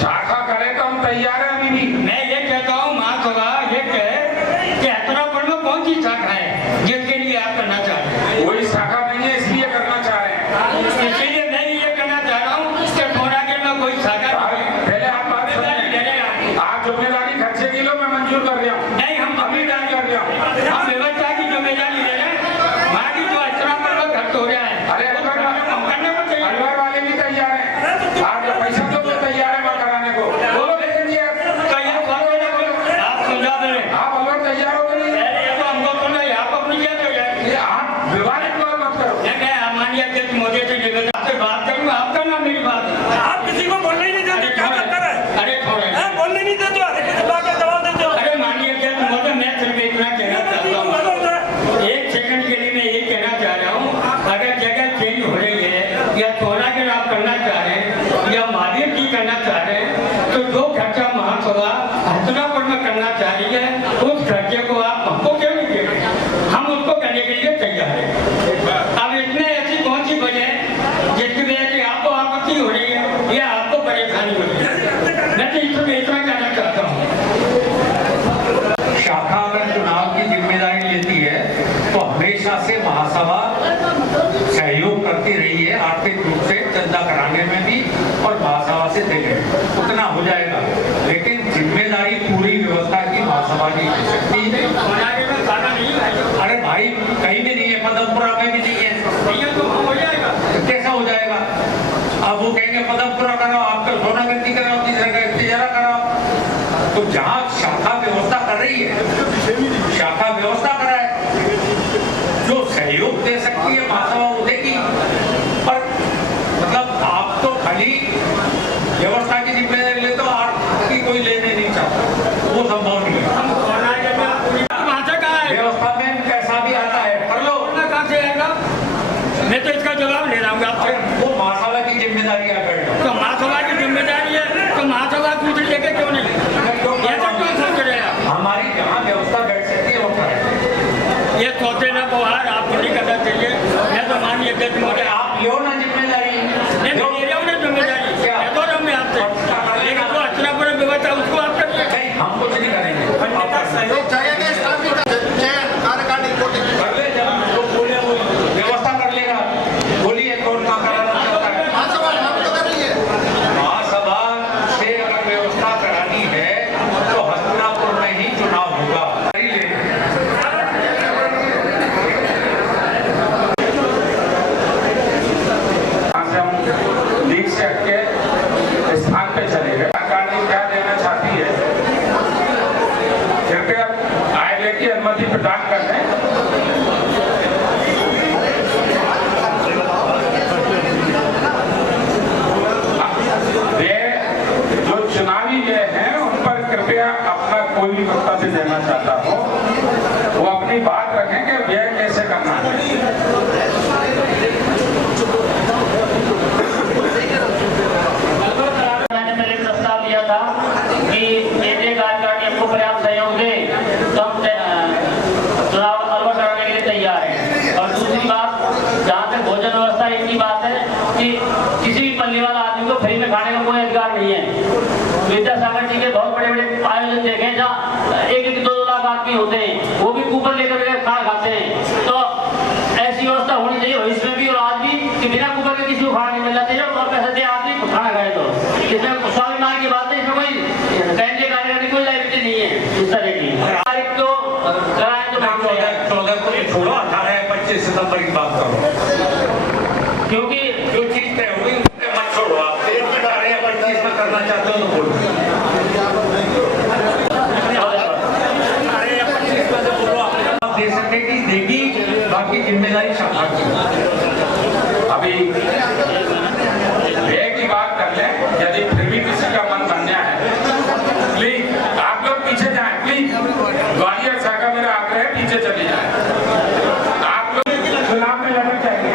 शाखा करे तो हम तैयार हैं अभी भी। मैं ये कहता हूँ महासभा ये कहे कि उत्तराखंड में कौन सी शाखा है जिसके लिए आप करना चाह रहे हैं? कोई शाखा नहीं है इसलिए करना चाह रहे हैं। इसलिए मैं ये करना चाह रहा हूँ कि थोड़ा के में कोई शाखा पहले आप बात सुनिए, आप जिम्मेदारी खर्चे की लो, मैं मंजूर कर रहा हूँ। नहीं, हम जिम्मेदारी कर रहा हूँ। हम व्यवस्था की जिम्मेदारी ले रहे हैं। वहाँ की जो उत्तराखंड में खर्च हो रहा है अरे हम करने को तैयार हैं। अलवर वाले भी तैयार हैं, आप जो पैसा दो तो तैयार है वहाँ कराने को। बोलो लेकिन ये तो ये बोलो ना बोलो, आप सुझाव दे रहे हैं। आप अलवर तैयार हो कि नहीं? ये तो हमको सुन रहे हैं, आप अपनी क्या कर रहे हैं? ये आप विवादित बात मत करो। मैं माननीय अध्यक्ष महोदय से निवेदन आपसे बात करूँगा, आप करना मेरी बात। आप किसी को बोलने ही नहीं देते, क्या चक्कर है? अरे थोड़े बोलने नहीं देते, अरे किसी बात का जवाब देते हो। अरे माननीय अध्यक्ष महोदय, मैं सिर्फ इतना कहना चाहता हूँ, एक सेकंड के लिए मैं ये कहना चाह रहा हूँ, अगर जगह चेंज हो रही है या थोड़ा के आप करना चाह रहे हैं या महावीर की करना चाह रहे हैं तो जो खर्चा महासभा हस्तनापुर में करना चाह रही है उस खर्चे को आप हमको क्यों नहीं दे रहे? हम उसको करने के लिए तैयार हैं। अब इसमें ऐसी कौन सी वजह है जिसकी वजह से आपको आपत्ति हो रही है या आपको परेशानी हो रही है? मैं तो इसमें इतना कहना चाहता हूँ। शाखा अगर चुनाव की जिम्मेदारी लेती है तो हमेशा से महासभा सहयोग करती रही है, आर्थिक रूप से चंदा कराने में भी और महासभा से देने में उतना हो जाएगा, लेकिन जिम्मेदारी पूरी व्यवस्था की महासभा की हो सकती है। अरे भाई कहीं भी नहीं है, पदमपुरा में भी नहीं है, तो हो जाएगा। कैसा हो जाएगा? अब वो कहेंगे पदमपुरा कराओ, आपका सोनागंदी कराओ, तीसरा तिजारा कराओ। तो जहाँ शाखा व्यवस्था कर रही है, शाखा व्यवस्था कराए, जो सहयोग दे सकती है महासभा वो देगी। पर मतलब आप तो खाली व्यवस्था की जिम्मेदारी लेते हो, आपकी कोई लेने नहीं चाहता, वो संभव नहीं है। व्यवस्था में कैसा भी आता है कर लो, कहाँ से आएगा? मैं तो इसका जवाब ले रहा हूँ आपसे। वो महासभा की जिम्मेदारी आप कर लो। तो महासभा की जिम्मेदारी है तो महासभा दूसरी जगह क्यों नहीं? ऐसा क्यों सोच रहे हैं आप? हमारी जहाँ व्यवस्था बैठ सकती है वो करें। ये सोचे ना बहार आपको नहीं करना चाहिए। मैं तो माननीय अध्यक्ष महोदय आप लो ना जिम्मेदारी। मैं ले रहा हूँ ना जिम्मेदारी, मैं तो रहा हूँ मैं आपसे, लेकिन जो हस्तनापुर व्यवस्था उसको आप करिए। नहीं, हम कुछ नहीं करेंगे। सहयोग चाहिए कि स्टाफ की कार्यकारिणी रिपोर्टिंग कर ले, जब जो बोले वो व्यवस्था कर लेगा। बोलिए कौन कहाँ कराना चाहता है? महासभा हम तो कर लिए। महासभा से अगर व्यवस्था करानी है तो हस्तनापुर में ही चुनाव होगा। यहाँ से हम लीग से हटके स्थान पे चले गए। सरकार क्या देना चाहती है, कृपया आगे की अनुमति प्रदान कर दें। वे जो चुनावी व्यय हैं उन पर कृपया अपना कोई भी वक्तव्य देना चाहता हो वो अपनी बात रखें कि व्यय कैसे करना है। मैंने पहले प्रस्ताव दिया था कि केंद्रीय कार्यकारिणी हमको पर्याप्त सहयोग दे तो हम चुनाव अलवर कराने के लिए तैयार हैं। और दूसरी बात, जहाँ तक भोजन व्यवस्था इतनी बात है कि किसी भी पल्ली वाला आदमी को फ्री में खाने का कोई अधिकार नहीं है। विद्यासागर जी के बहुत बड़े बड़े आयोजन देखे जहाँ 1-2 लाख आदमी होते हैं, वो भी कूपन लेकर खाना खाते हैं। तो ऐसी व्यवस्था होनी चाहिए भविष्य में भी और आज भी कि बिना कूपन के किसी को खाना नहीं मिलना चाहिए और पैसे दे आदमी खाना खाए। तो इसमें स्वाभिमान की बात है, इसमें कोई केंद्रीय कार्यकारिणी कोई लाइबिलिटी नहीं है इस तरह की। तारीख तो कराएं तो 14 को छोड़ो, 18-25 सितंबर की बात करो, क्योंकि जो चीज तय होगी उससे मत छोड़ो आप। करना चाहते हो तो बोलो। दे सके कि देगी, बाकी जिम्मेदारी शाखा की। अभी व्यय की बात कर लें, यदि फिर भी किसी का मन बनना है, प्लीज आप लोग पीछे जाएं, प्लीज ग्वालियर शाखा मेरा आग्रह है पीछे चले जाएं। आप लोग चुनाव में लड़ना चाहिए।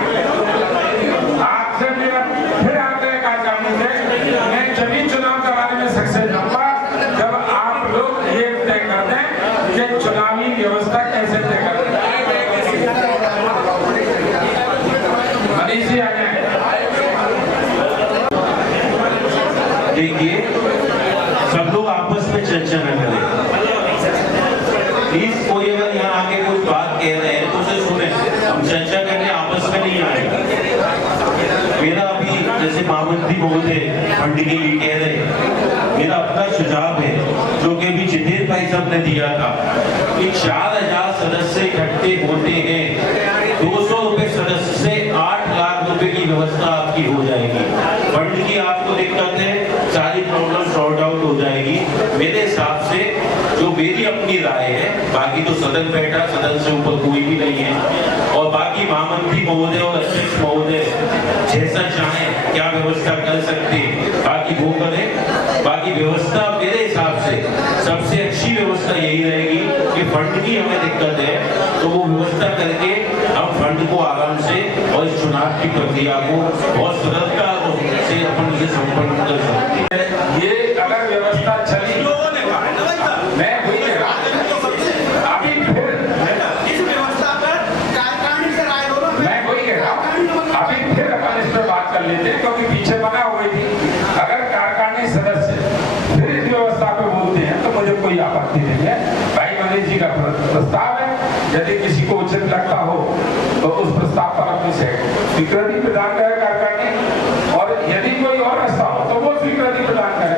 आपसे मेरा फिर आग्रह कार्यकारिणी से, मैं जभी चुनाव कराने में सक्सेस होगा जब आप लोग ये तय कर दें कि चुनावी व्यवस्था कैसे तय कर दें। मनीष जी आ जाए। देखिए, सब लोग आपस में चर्चा न करें। प्लीज कोई अगर यहाँ आके कुछ बात कह रहे हैं तो उसे सुने। हम चर्चा करने आपस में नहीं आए। मेरा अभी जैसे महामंत्री महोदय फंड के लिए कह रहे, मेरा अपना सुझाव है जो कि अभी जितेंद्र भाई साहब ने दिया था कि 4000 सदस्य इकट्ठे होते हैं, 200 रुपए सदस्य से 8 लाख रुपए की व्यवस्था आपकी हो जाएगी। फंड की आपको दिक्कत है, सारी प्रॉब्लम सॉर्ट आउट हो जाएगी। मेरे हिसाब से जो मेरी अपनी राय है, बाकी तो सदन बैठा, सदन से ऊपर कोई भी नहीं है, और बाकी महामंत्री महोदय और अध्यक्ष महोदय जैसा चाहे क्या व्यवस्था कर सकते बाकी वो करें। बाकी व्यवस्था मेरे हिसाब से सबसे अच्छी व्यवस्था यही रहेगी कि फंड की हमें दिक्कत है तो वो व्यवस्था करके हम फंड को आराम से और इस चुनाव की प्रक्रिया को बहुत सरलता से अपन इसे संपन्न कर सकते हैं। ये अगर व्यवस्था चली, मैं वही कह रहा हूं, अभी फिर इस व्यवस्था पर कार्यकारिणी से राय लो। मैं वही कह रहा हूं, अभी फिर अपन इस पर बात कर लेते हैं क्योंकि पीछे बना हुई थी। अगर कार्यकारिणी सदस्य फिर इस व्यवस्था पे बोलते हैं तो मुझे कोई आपत्ति नहीं है। भाई मनीष जी का प्रस्ताव है, यदि किसी को उचित लगता हो तो उस प्रस्ताव पर अपनी स्वीकृति प्रदान करे कार्यकारिणी, और यदि कोई और रास्ता हो तो वो स्वीकृति प्रदान करे।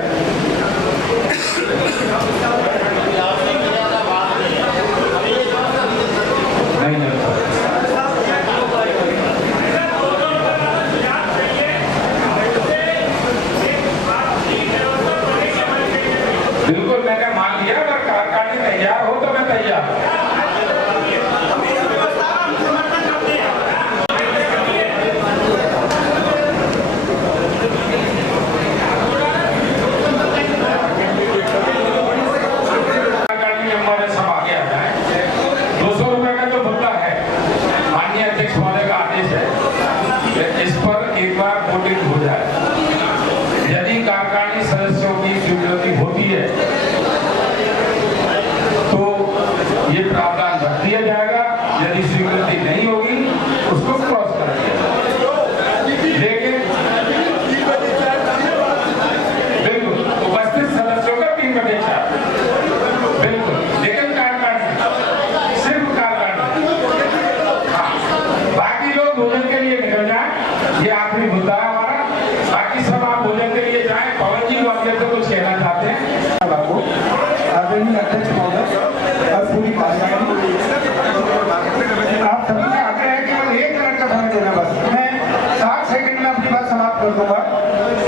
बिल्कुल मैंने मान लिया, अगर कार्यकारिणी तैयार हो तो मैं तैयार।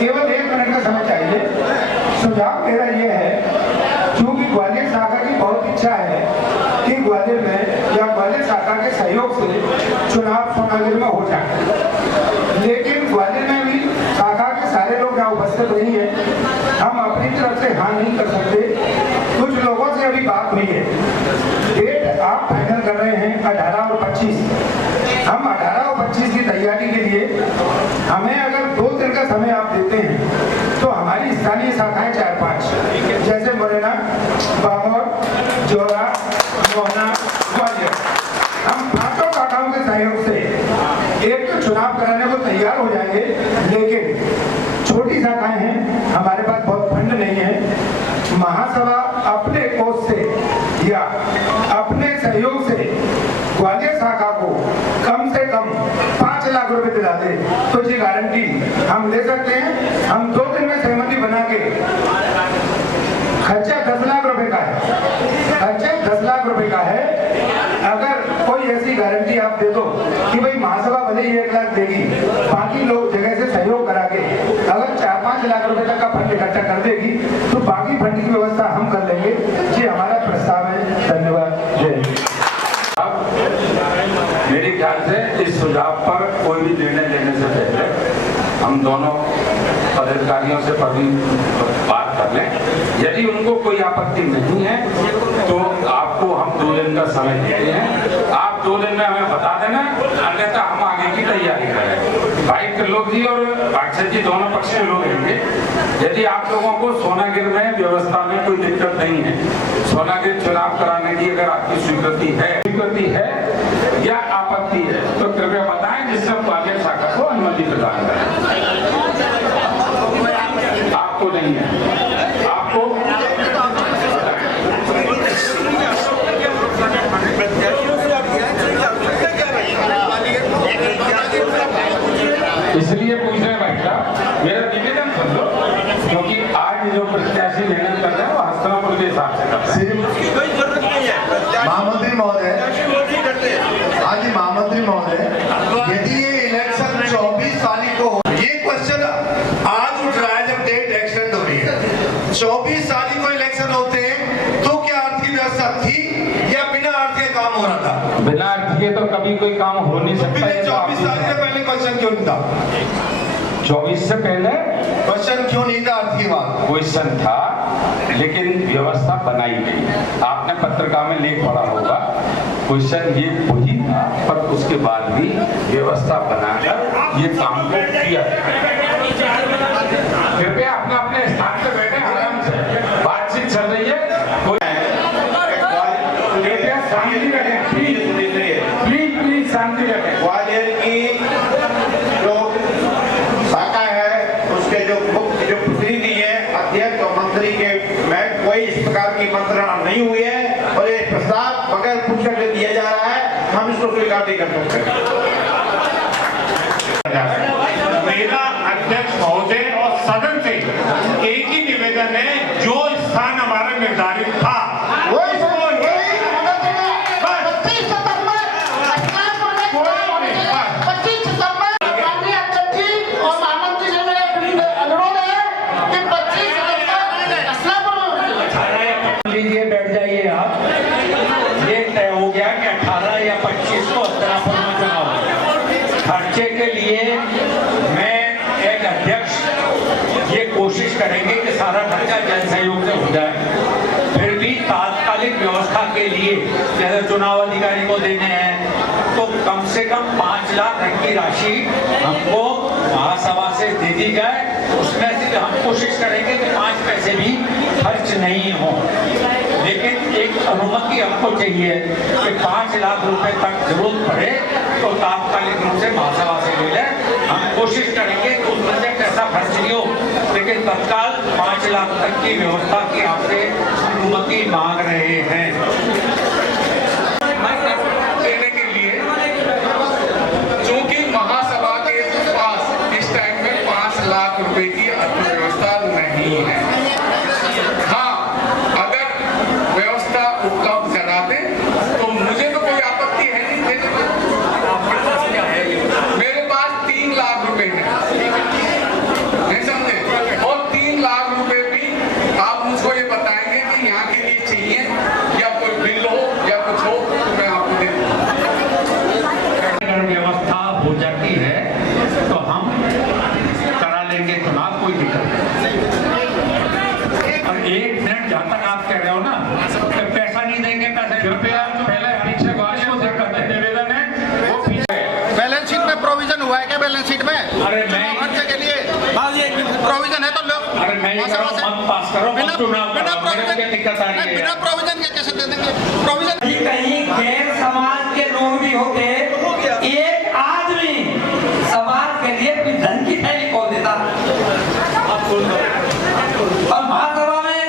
केवल 1 मिनट का समय चाहिए। सुझाव मेरा ये है, क्योंकि ग्वालियर शाखा की बहुत इच्छा है कि ग्वालियर में या ग्वालियर शाखा के सहयोग से चुनाव सोनागिर में हो जाए, लेकिन ग्वालियर में भी शाखा के सारे लोग यहाँ उपस्थित नहीं है। हम अपनी तरफ से हाँ नहीं कर सकते। कुछ लोगों से अभी बात हुई है, डेट आप फाइनल कर रहे हैं 18 और 25। हम 18 और 25 की तैयारी के लिए हमें अगर 2 दिन का समय आप देते हैं तो हमारी स्थानीय शाखाएं 4-5 जैसे मुरैना, बागौर, जोरा, मोहना, ग्वालियर, हम 5 शाखाओं के सहयोग से एक तो चुनाव कराने को तैयार हो जाएंगे। लेकिन छोटी शाखाएं हैं, हमारे पास बहुत फंड नहीं है। महासभा अपने कोष से या अपने सहयोग से ग्वालियर शाखा को कम से कम 5 लाख रुपए दिला दे तो ये गारंटी हम ले सकते हैं। हम 2 दिन में सहमति बना के, खर्चा 10 लाख रुपए का है, खर्चा 10 लाख रुपए का है। अगर कोई ऐसी गारंटी आप दे दो कि भाई महासभा भले ही 1 लाख देगी, बाकी लोग जगह से सहयोग करा के अगर 4-5 5 लाख रुपए तक का फंड इकट्ठा कर देगी तो बाकी फंड की व्यवस्था हम कर लेंगे। ये हमारा प्रस्ताव है। धन्यवाद। जय। मेरे ख्याल से इस सुझाव पर कोई भी निर्णय लेने से पहले हम दोनों पदाधिकारियों से कभी बात कर लें। यदि उनको कोई आपत्ति नहीं है तो आपको हम 2 दिन का समय देते हैं। आप 2 दिन में हमें बता देना, अन्यथा हम आगे की तैयारी करें। भाई त्रिलोक जी और भागसर जी दोनों पक्ष के लोग रहेंगे। यदि आप लोगों को सोनागिर में व्यवस्था में कोई दिक्कत नहीं है, सोनागिर चुनाव कराने की अगर आपकी स्वीकृति है या आपत्ति है तो कृपया बताएं, जिससे हम आगे शाखा को अनुमति प्रदान करें। आपको नहीं है, आपको इसलिए पूछ रहे हैं भाई साहब, मेरा निवेदन सुन लो, क्योंकि आज जो प्रत्याशी मेहनत कर रहे हैं वो हस्तिनापुर के हिसाब से कर रहे हैं। महामंत्री महोदय, हाँ जी महामंत्री महोदय, यदि ये इलेक्शन 24 तारीख को, ये क्वेश्चन आज उठ रहा है जब डेट एक्सटेंड हो रही है। 24 तारीख को इलेक्शन होते हैं तो क्या अर्थ की व्यवस्था थी या बिना अर्थ के काम हो रहा था? बिना अर्थ के तो कभी कोई काम हो नहीं सकता। 24 तारीख से पहले क्वेश्चन क्यों नहीं था? 24 से पहले क्वेश्चन क्यों नहीं था? अर्थ की बात क्वेश्चन था, लेकिन व्यवस्था बनाई गई। आपने पत्रिका में लेख पढ़ा होगा, क्वेश्चन ये वही था, पर उसके बाद भी व्यवस्था बनाकर ये काम को किया। कृपया अपने अपने स्थान पर बैठे, आराम से बातचीत चल रही है। कृपया शांति रखें, प्लीज शांति रखें। ग्वालियर की जो शाखा है उसके जो मुख्य जो प्रतिनिधि है, अध्यक्ष और मंत्री के में कोई इस प्रकार की मंत्रणा नहीं हुई है और ये प्रस्ताव बगैर पूछे के दिया जा रहा है। हम इसको स्वीकार नहीं कर सकते। मेरा अध्यक्ष महोदय और सदन से एक ही निवेदन है, जो स्थान हमारा निर्धारित था बैठ जाइए आप। ये तय हो गया कि 18 या 25 को हस्तिनापुर में चुनाव। खर्चे के लिए मैं एक अध्यक्ष ये कोशिश करेंगे कि सारा खर्चा जन सहयोग से हो जाए। फिर भी तात्कालिक व्यवस्था के लिए जैसे चुनाव अधिकारी को देने हैं तो कम से कम 5 लाख की राशि हमको महासभा से दे दी जाए। उसमें से हम कोशिश करेंगे कि 5 पैसे भी खर्च नहीं हो, लेकिन एक अनुमति हमको चाहिए कि 5 लाख रुपए तक जरूरत पड़े तो तात्कालिक रूप से महासभा से ले लें। हम कोशिश करेंगे कि उसमें से पैसा खर्च नहीं हो, लेकिन तत्काल 5 लाख तक की व्यवस्था की आपसे अनुमति मांग रहे हैं। देने के लिए, चूंकि महासभा के पास इस टाइम में 5 लाख रुपए की अर्थव्यवस्था नहीं है। हाँ, अगर व्यवस्था उपलब्ध करा दे तो मुझे तो कोई आपत्ति है नहीं देने में। मेरे पास 3 लाख रुपए है, नहीं समझे? और 3 लाख रुपए भी आप मुझको ये बताएंगे कि यहाँ के लिए चाहिए या कोई बिल हो या कुछ हो तो मैं आपको दे दूँ। अगर व्यवस्था हो जाती है तो हम करा लेंगे चुनाव, कोई दिक्कत नहीं। और 1 मिनट जहाँ तक आप कह रहे हो ना, तो पैसा नहीं देंगे, पैसे कृपया पहले पीछे को दिक्कत है, निवेदन है वो पीछे। बैलेंस शीट में प्रोविजन हुआ है क्या? बैलेंस शीट में अरे मैं खर्चे के लिए प्रोविजन है तो लोग अरे मैं ये करो, मत पास करो, मत चुनाव करो, मेरे को दिक्कत आ रही है। बिना प्रोविजन के कैसे दे देंगे? प्रोविजन कहीं गैर समाज के लोग भी होते, एक आदमी समाज के लिए कोई धन की थैली खोल देता। और महासभा में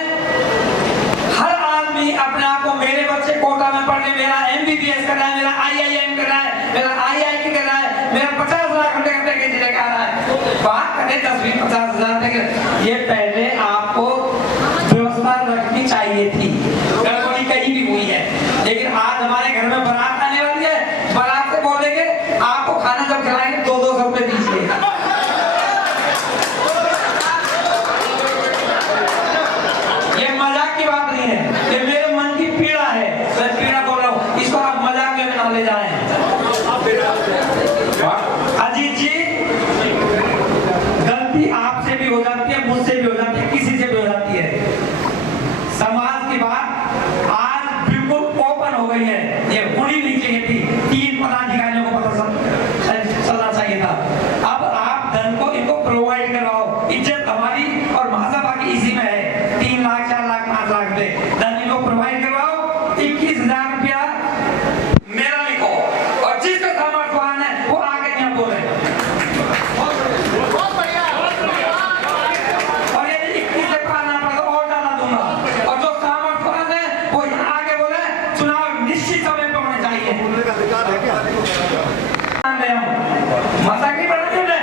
हर आदमी अपने आप को, मेरे बच्चे कोटा में पढ़ के मेरा MBBS कर रहा है, मेरा IIM कर रहा है, मेरा IIT कर रहा है, मेरा 50 लाख रुपए का पैकेज लेकर आ रहा है। बात करें 10-20-50 हजार पैकेज, ये पहले आपको व्यवस्था रखनी चाहिए थी। गड़बड़ी कहीं भी हुई है, लेकिन आज हमारे घर में बारात आने वाली है, बारात से बोलेंगे आपको खाना जब खिलाएंगे 200 रुपए दीजिए। हमारी और महासभा की इसी में है। 3 लाख 4 लाख 5 लाख रुपए धनी को प्रोवाइड करवाओ, 21,000 रुपया मेरा लिखो, और जिसका सामर्थ्यवान है वो आगे यहाँ बोले। और यदि 21 से पार ना पड़ा तो और डाला दूंगा, और जो सामर्थ्यवान है वो यहाँ आगे बोले। चुनाव निश्चित समय पर होने चाहिए। मजाक बढ़ाते हैं।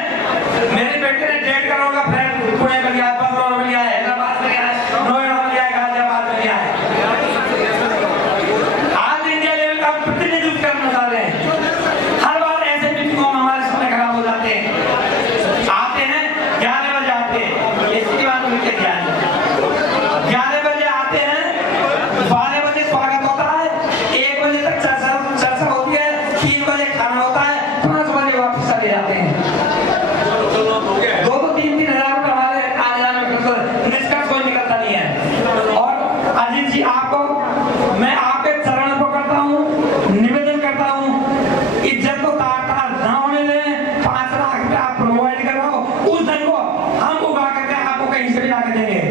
मेरे बेटे ने 1.5 करोड़ का फ्लैट पुणे में लिया, बंगलौर में लिया है, हैदराबाद में लिया है, नोएडा में लिया है, गाजियाबाद में लिया है। आज इंडिया लेवल का प्रतिनिधित्व करना चाह रहे हैं। हर बार ऐसे मीटिंगों में हमारे समय खराब हो जाते हैं। आते हैं 11 बजे आते हैं, इसकी बात उनके ध्यान 11 बजे आते हैं, 12 बजे स्वागत होता है, 1 बजे तक चर्चा होती है, 3 बजे खाना होता है, 5 बजे वापस चले जाते हैं। 2-3 हज़ार रुपए हमारे आने जाने में निष्कर्ष कोई निकलता नहीं है। और अजीत जी, आपको मैं आपके चरण पकड़ता हूँ, निवेदन करता हूँ, इज्जत को तार ना होने दें। 5 लाख रुपए आप प्रोवाइड करवाओ, उस धन को हम उगा करके आपको कहीं से भी ला के देंगे।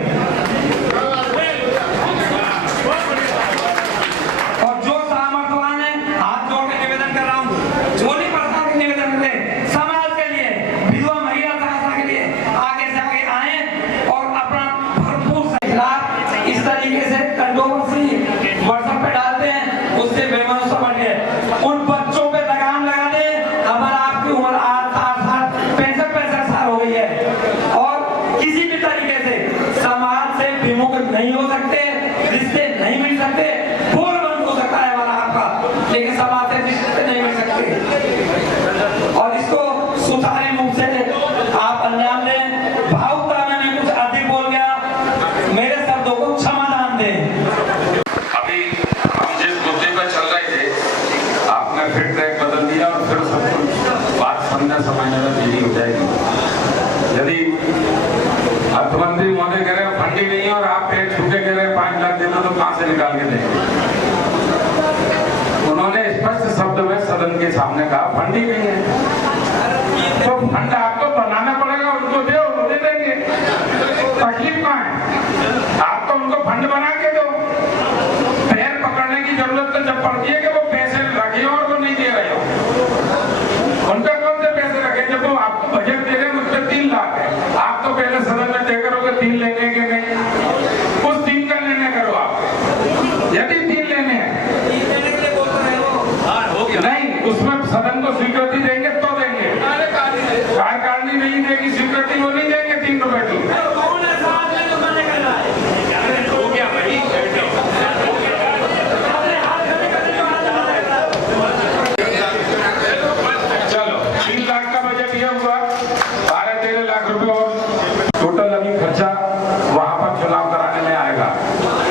और जो सामर्थ्यवान है, हाथ जोड़ के निवेदन कर रहा हूँ, झोली प्रसाद के निवेदन करते समाज के लिए, विधवा महिला सहायता के लिए आगे से आगे आए और अपना भरपूर खिलाफ इस तरीके से कंट्रोवर्सी व्हाट्सएप पे डालते हैं, उससे बेमनुष्य बढ़ गए। उन बच्चों पे लगाम लगा दे। हमारा आपकी उम्र 8 साल 65 साल हो गई है, और किसी भी तरीके से समाज से विमुख नहीं हो सकते, रिश्ते नहीं मिल सकते। बोल बंद हो सकता है हमारा आपका, लेकिन समाज से रिश्ते नहीं मिल सकते। और इसको सुचारू रूप से आप अंजाम दें। भावुकता में मैं कुछ अधिक बोल गया, मेरे शब्दों को क्षमादान दें। अभी हम जिस मुद्दे पर चल रहे थे, आपने फिर ट्रैक बदल दिया और फिर सब कुछ बात समझना समझने में देरी हो जाएगी। यदि अर्थमंत्री महोदय कह रहे हैं फंड ही नहीं है और आप पेट छूटे कह रहे हैं 5 लाख देना, तो कहां से निकाल के देंगे? उन्होंने स्पष्ट शब्द में सदन के सामने कहा फंड ही नहीं है, तो फंड आपको बनाना पड़ेगा, उनको दे, वो दे देंगे। तकलीफ कहाँ है? आप तो उनको फंड बना के दो। पैर पकड़ने की जरूरत तो जब पड़ती है कि वो पैसे रखे हो और वो नहीं दे रहे हो। उनका कौन से पैसे रखे जब वो आपको बजट दे रहे हैं, मुझ पर 3 लाख है। आप तो पहले सदन में तय करोगे 3 लेने के नहीं, उस 3 का निर्णय करो आप। यदि 3 लेने हैं नहीं, उसमें सदन को स्वीकृति देंगे तो देंगे। कार्यकारिणी नहीं देगी स्वीकृति, वो नहीं देंगे 3 रुपए की। चलो 3 लाख का बजट ये हुआ, 12-13 लाख रुपए और टोटल अभी खर्चा वहां पर चुनाव कराने में आएगा।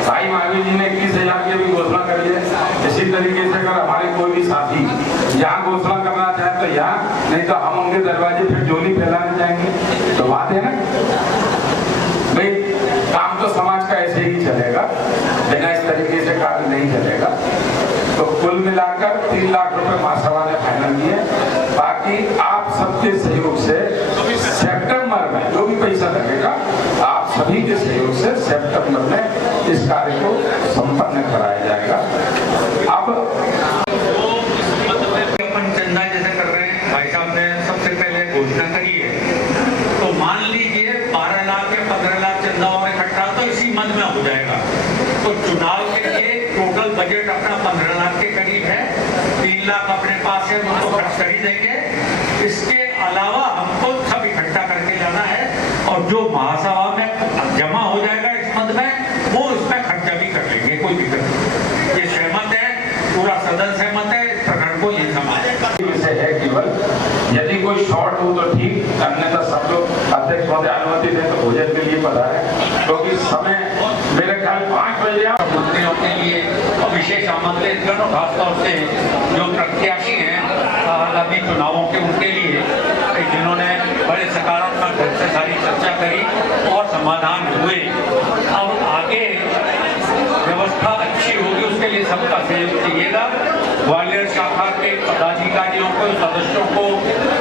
भाई महावीर जी ने 21,000 की भी घोषणा करी है। इसी तरीके से अगर हमारे कोई भी साथी यहाँ घोषणा करना चाहे तो यहाँ, नहीं तो हम उनके दरवाजे फिर झोली फैलाने जाएंगे। तो बात है ना भाई, काम तो समाज का ऐसे ही चलेगा, बिना इस तरीके से कार्य नहीं चलेगा। तो कुल मिलाकर 3 लाख रुपए महासभा ने फाइनल किए। बाकी आप सबके सहयोग से सितंबर में जो भी पैसा लगेगा, आप सभी के सहयोग से सितंबर में इस कार्य को संपन्न कराया जाएगा। अब अपन चंदा जैसे कर रहे हैं, भाई साहब ने सबसे पहले घोषणा करी है, तो मान लीजिए 12 लाख या 15 लाख चंदा और इकट्ठा तो इसी मद में हो जाएगा। तो चुनाव के लिए टोटल बजट अपना 15 लाख के करीब है। 3 लाख अपने पास है, उसको खर्च कर ही देंगे। इसके अलावा हमको सब इकट्ठा करके जाना है, और जो महासभा में जमा हो जाएगा इस मद में, वो इसमें खर्चा भी कर लेंगे, कोई दिक्कत नहीं। ये सहमत है, पूरा सदन सहमत है, इस प्रकरण को ये समाज विषय है केवल, यदि कोई शॉर्ट हो तो ठीक, अन्यथा सब लोग अध्यक्ष महोदय अनुमति दें तो भोजन के लिए पधारें, क्योंकि समय मेरे ख्याल 5 बजे मंत्रियों के लिए विशेष आमंत्रित करो, खासतौर से जो प्रत्याशी हैं आगामी चुनावों के, उनके लिए जिन्होंने बड़े सकारात्मक ढंग से सारी चर्चा करी और समाधान हुए। अब आगे व्यवस्था अच्छी होगी, उसके लिए सबका सहयोग चाहिएगा। ग्वालियर शाखा के पदाधिकारियों को, सदस्यों को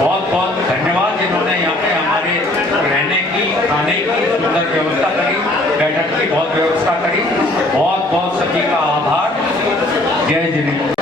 बहुत बहुत धन्यवाद, जिन्होंने यहाँ पे हमारे रहने की, खाने की सभी का आभार। जय जिनेन्द्र।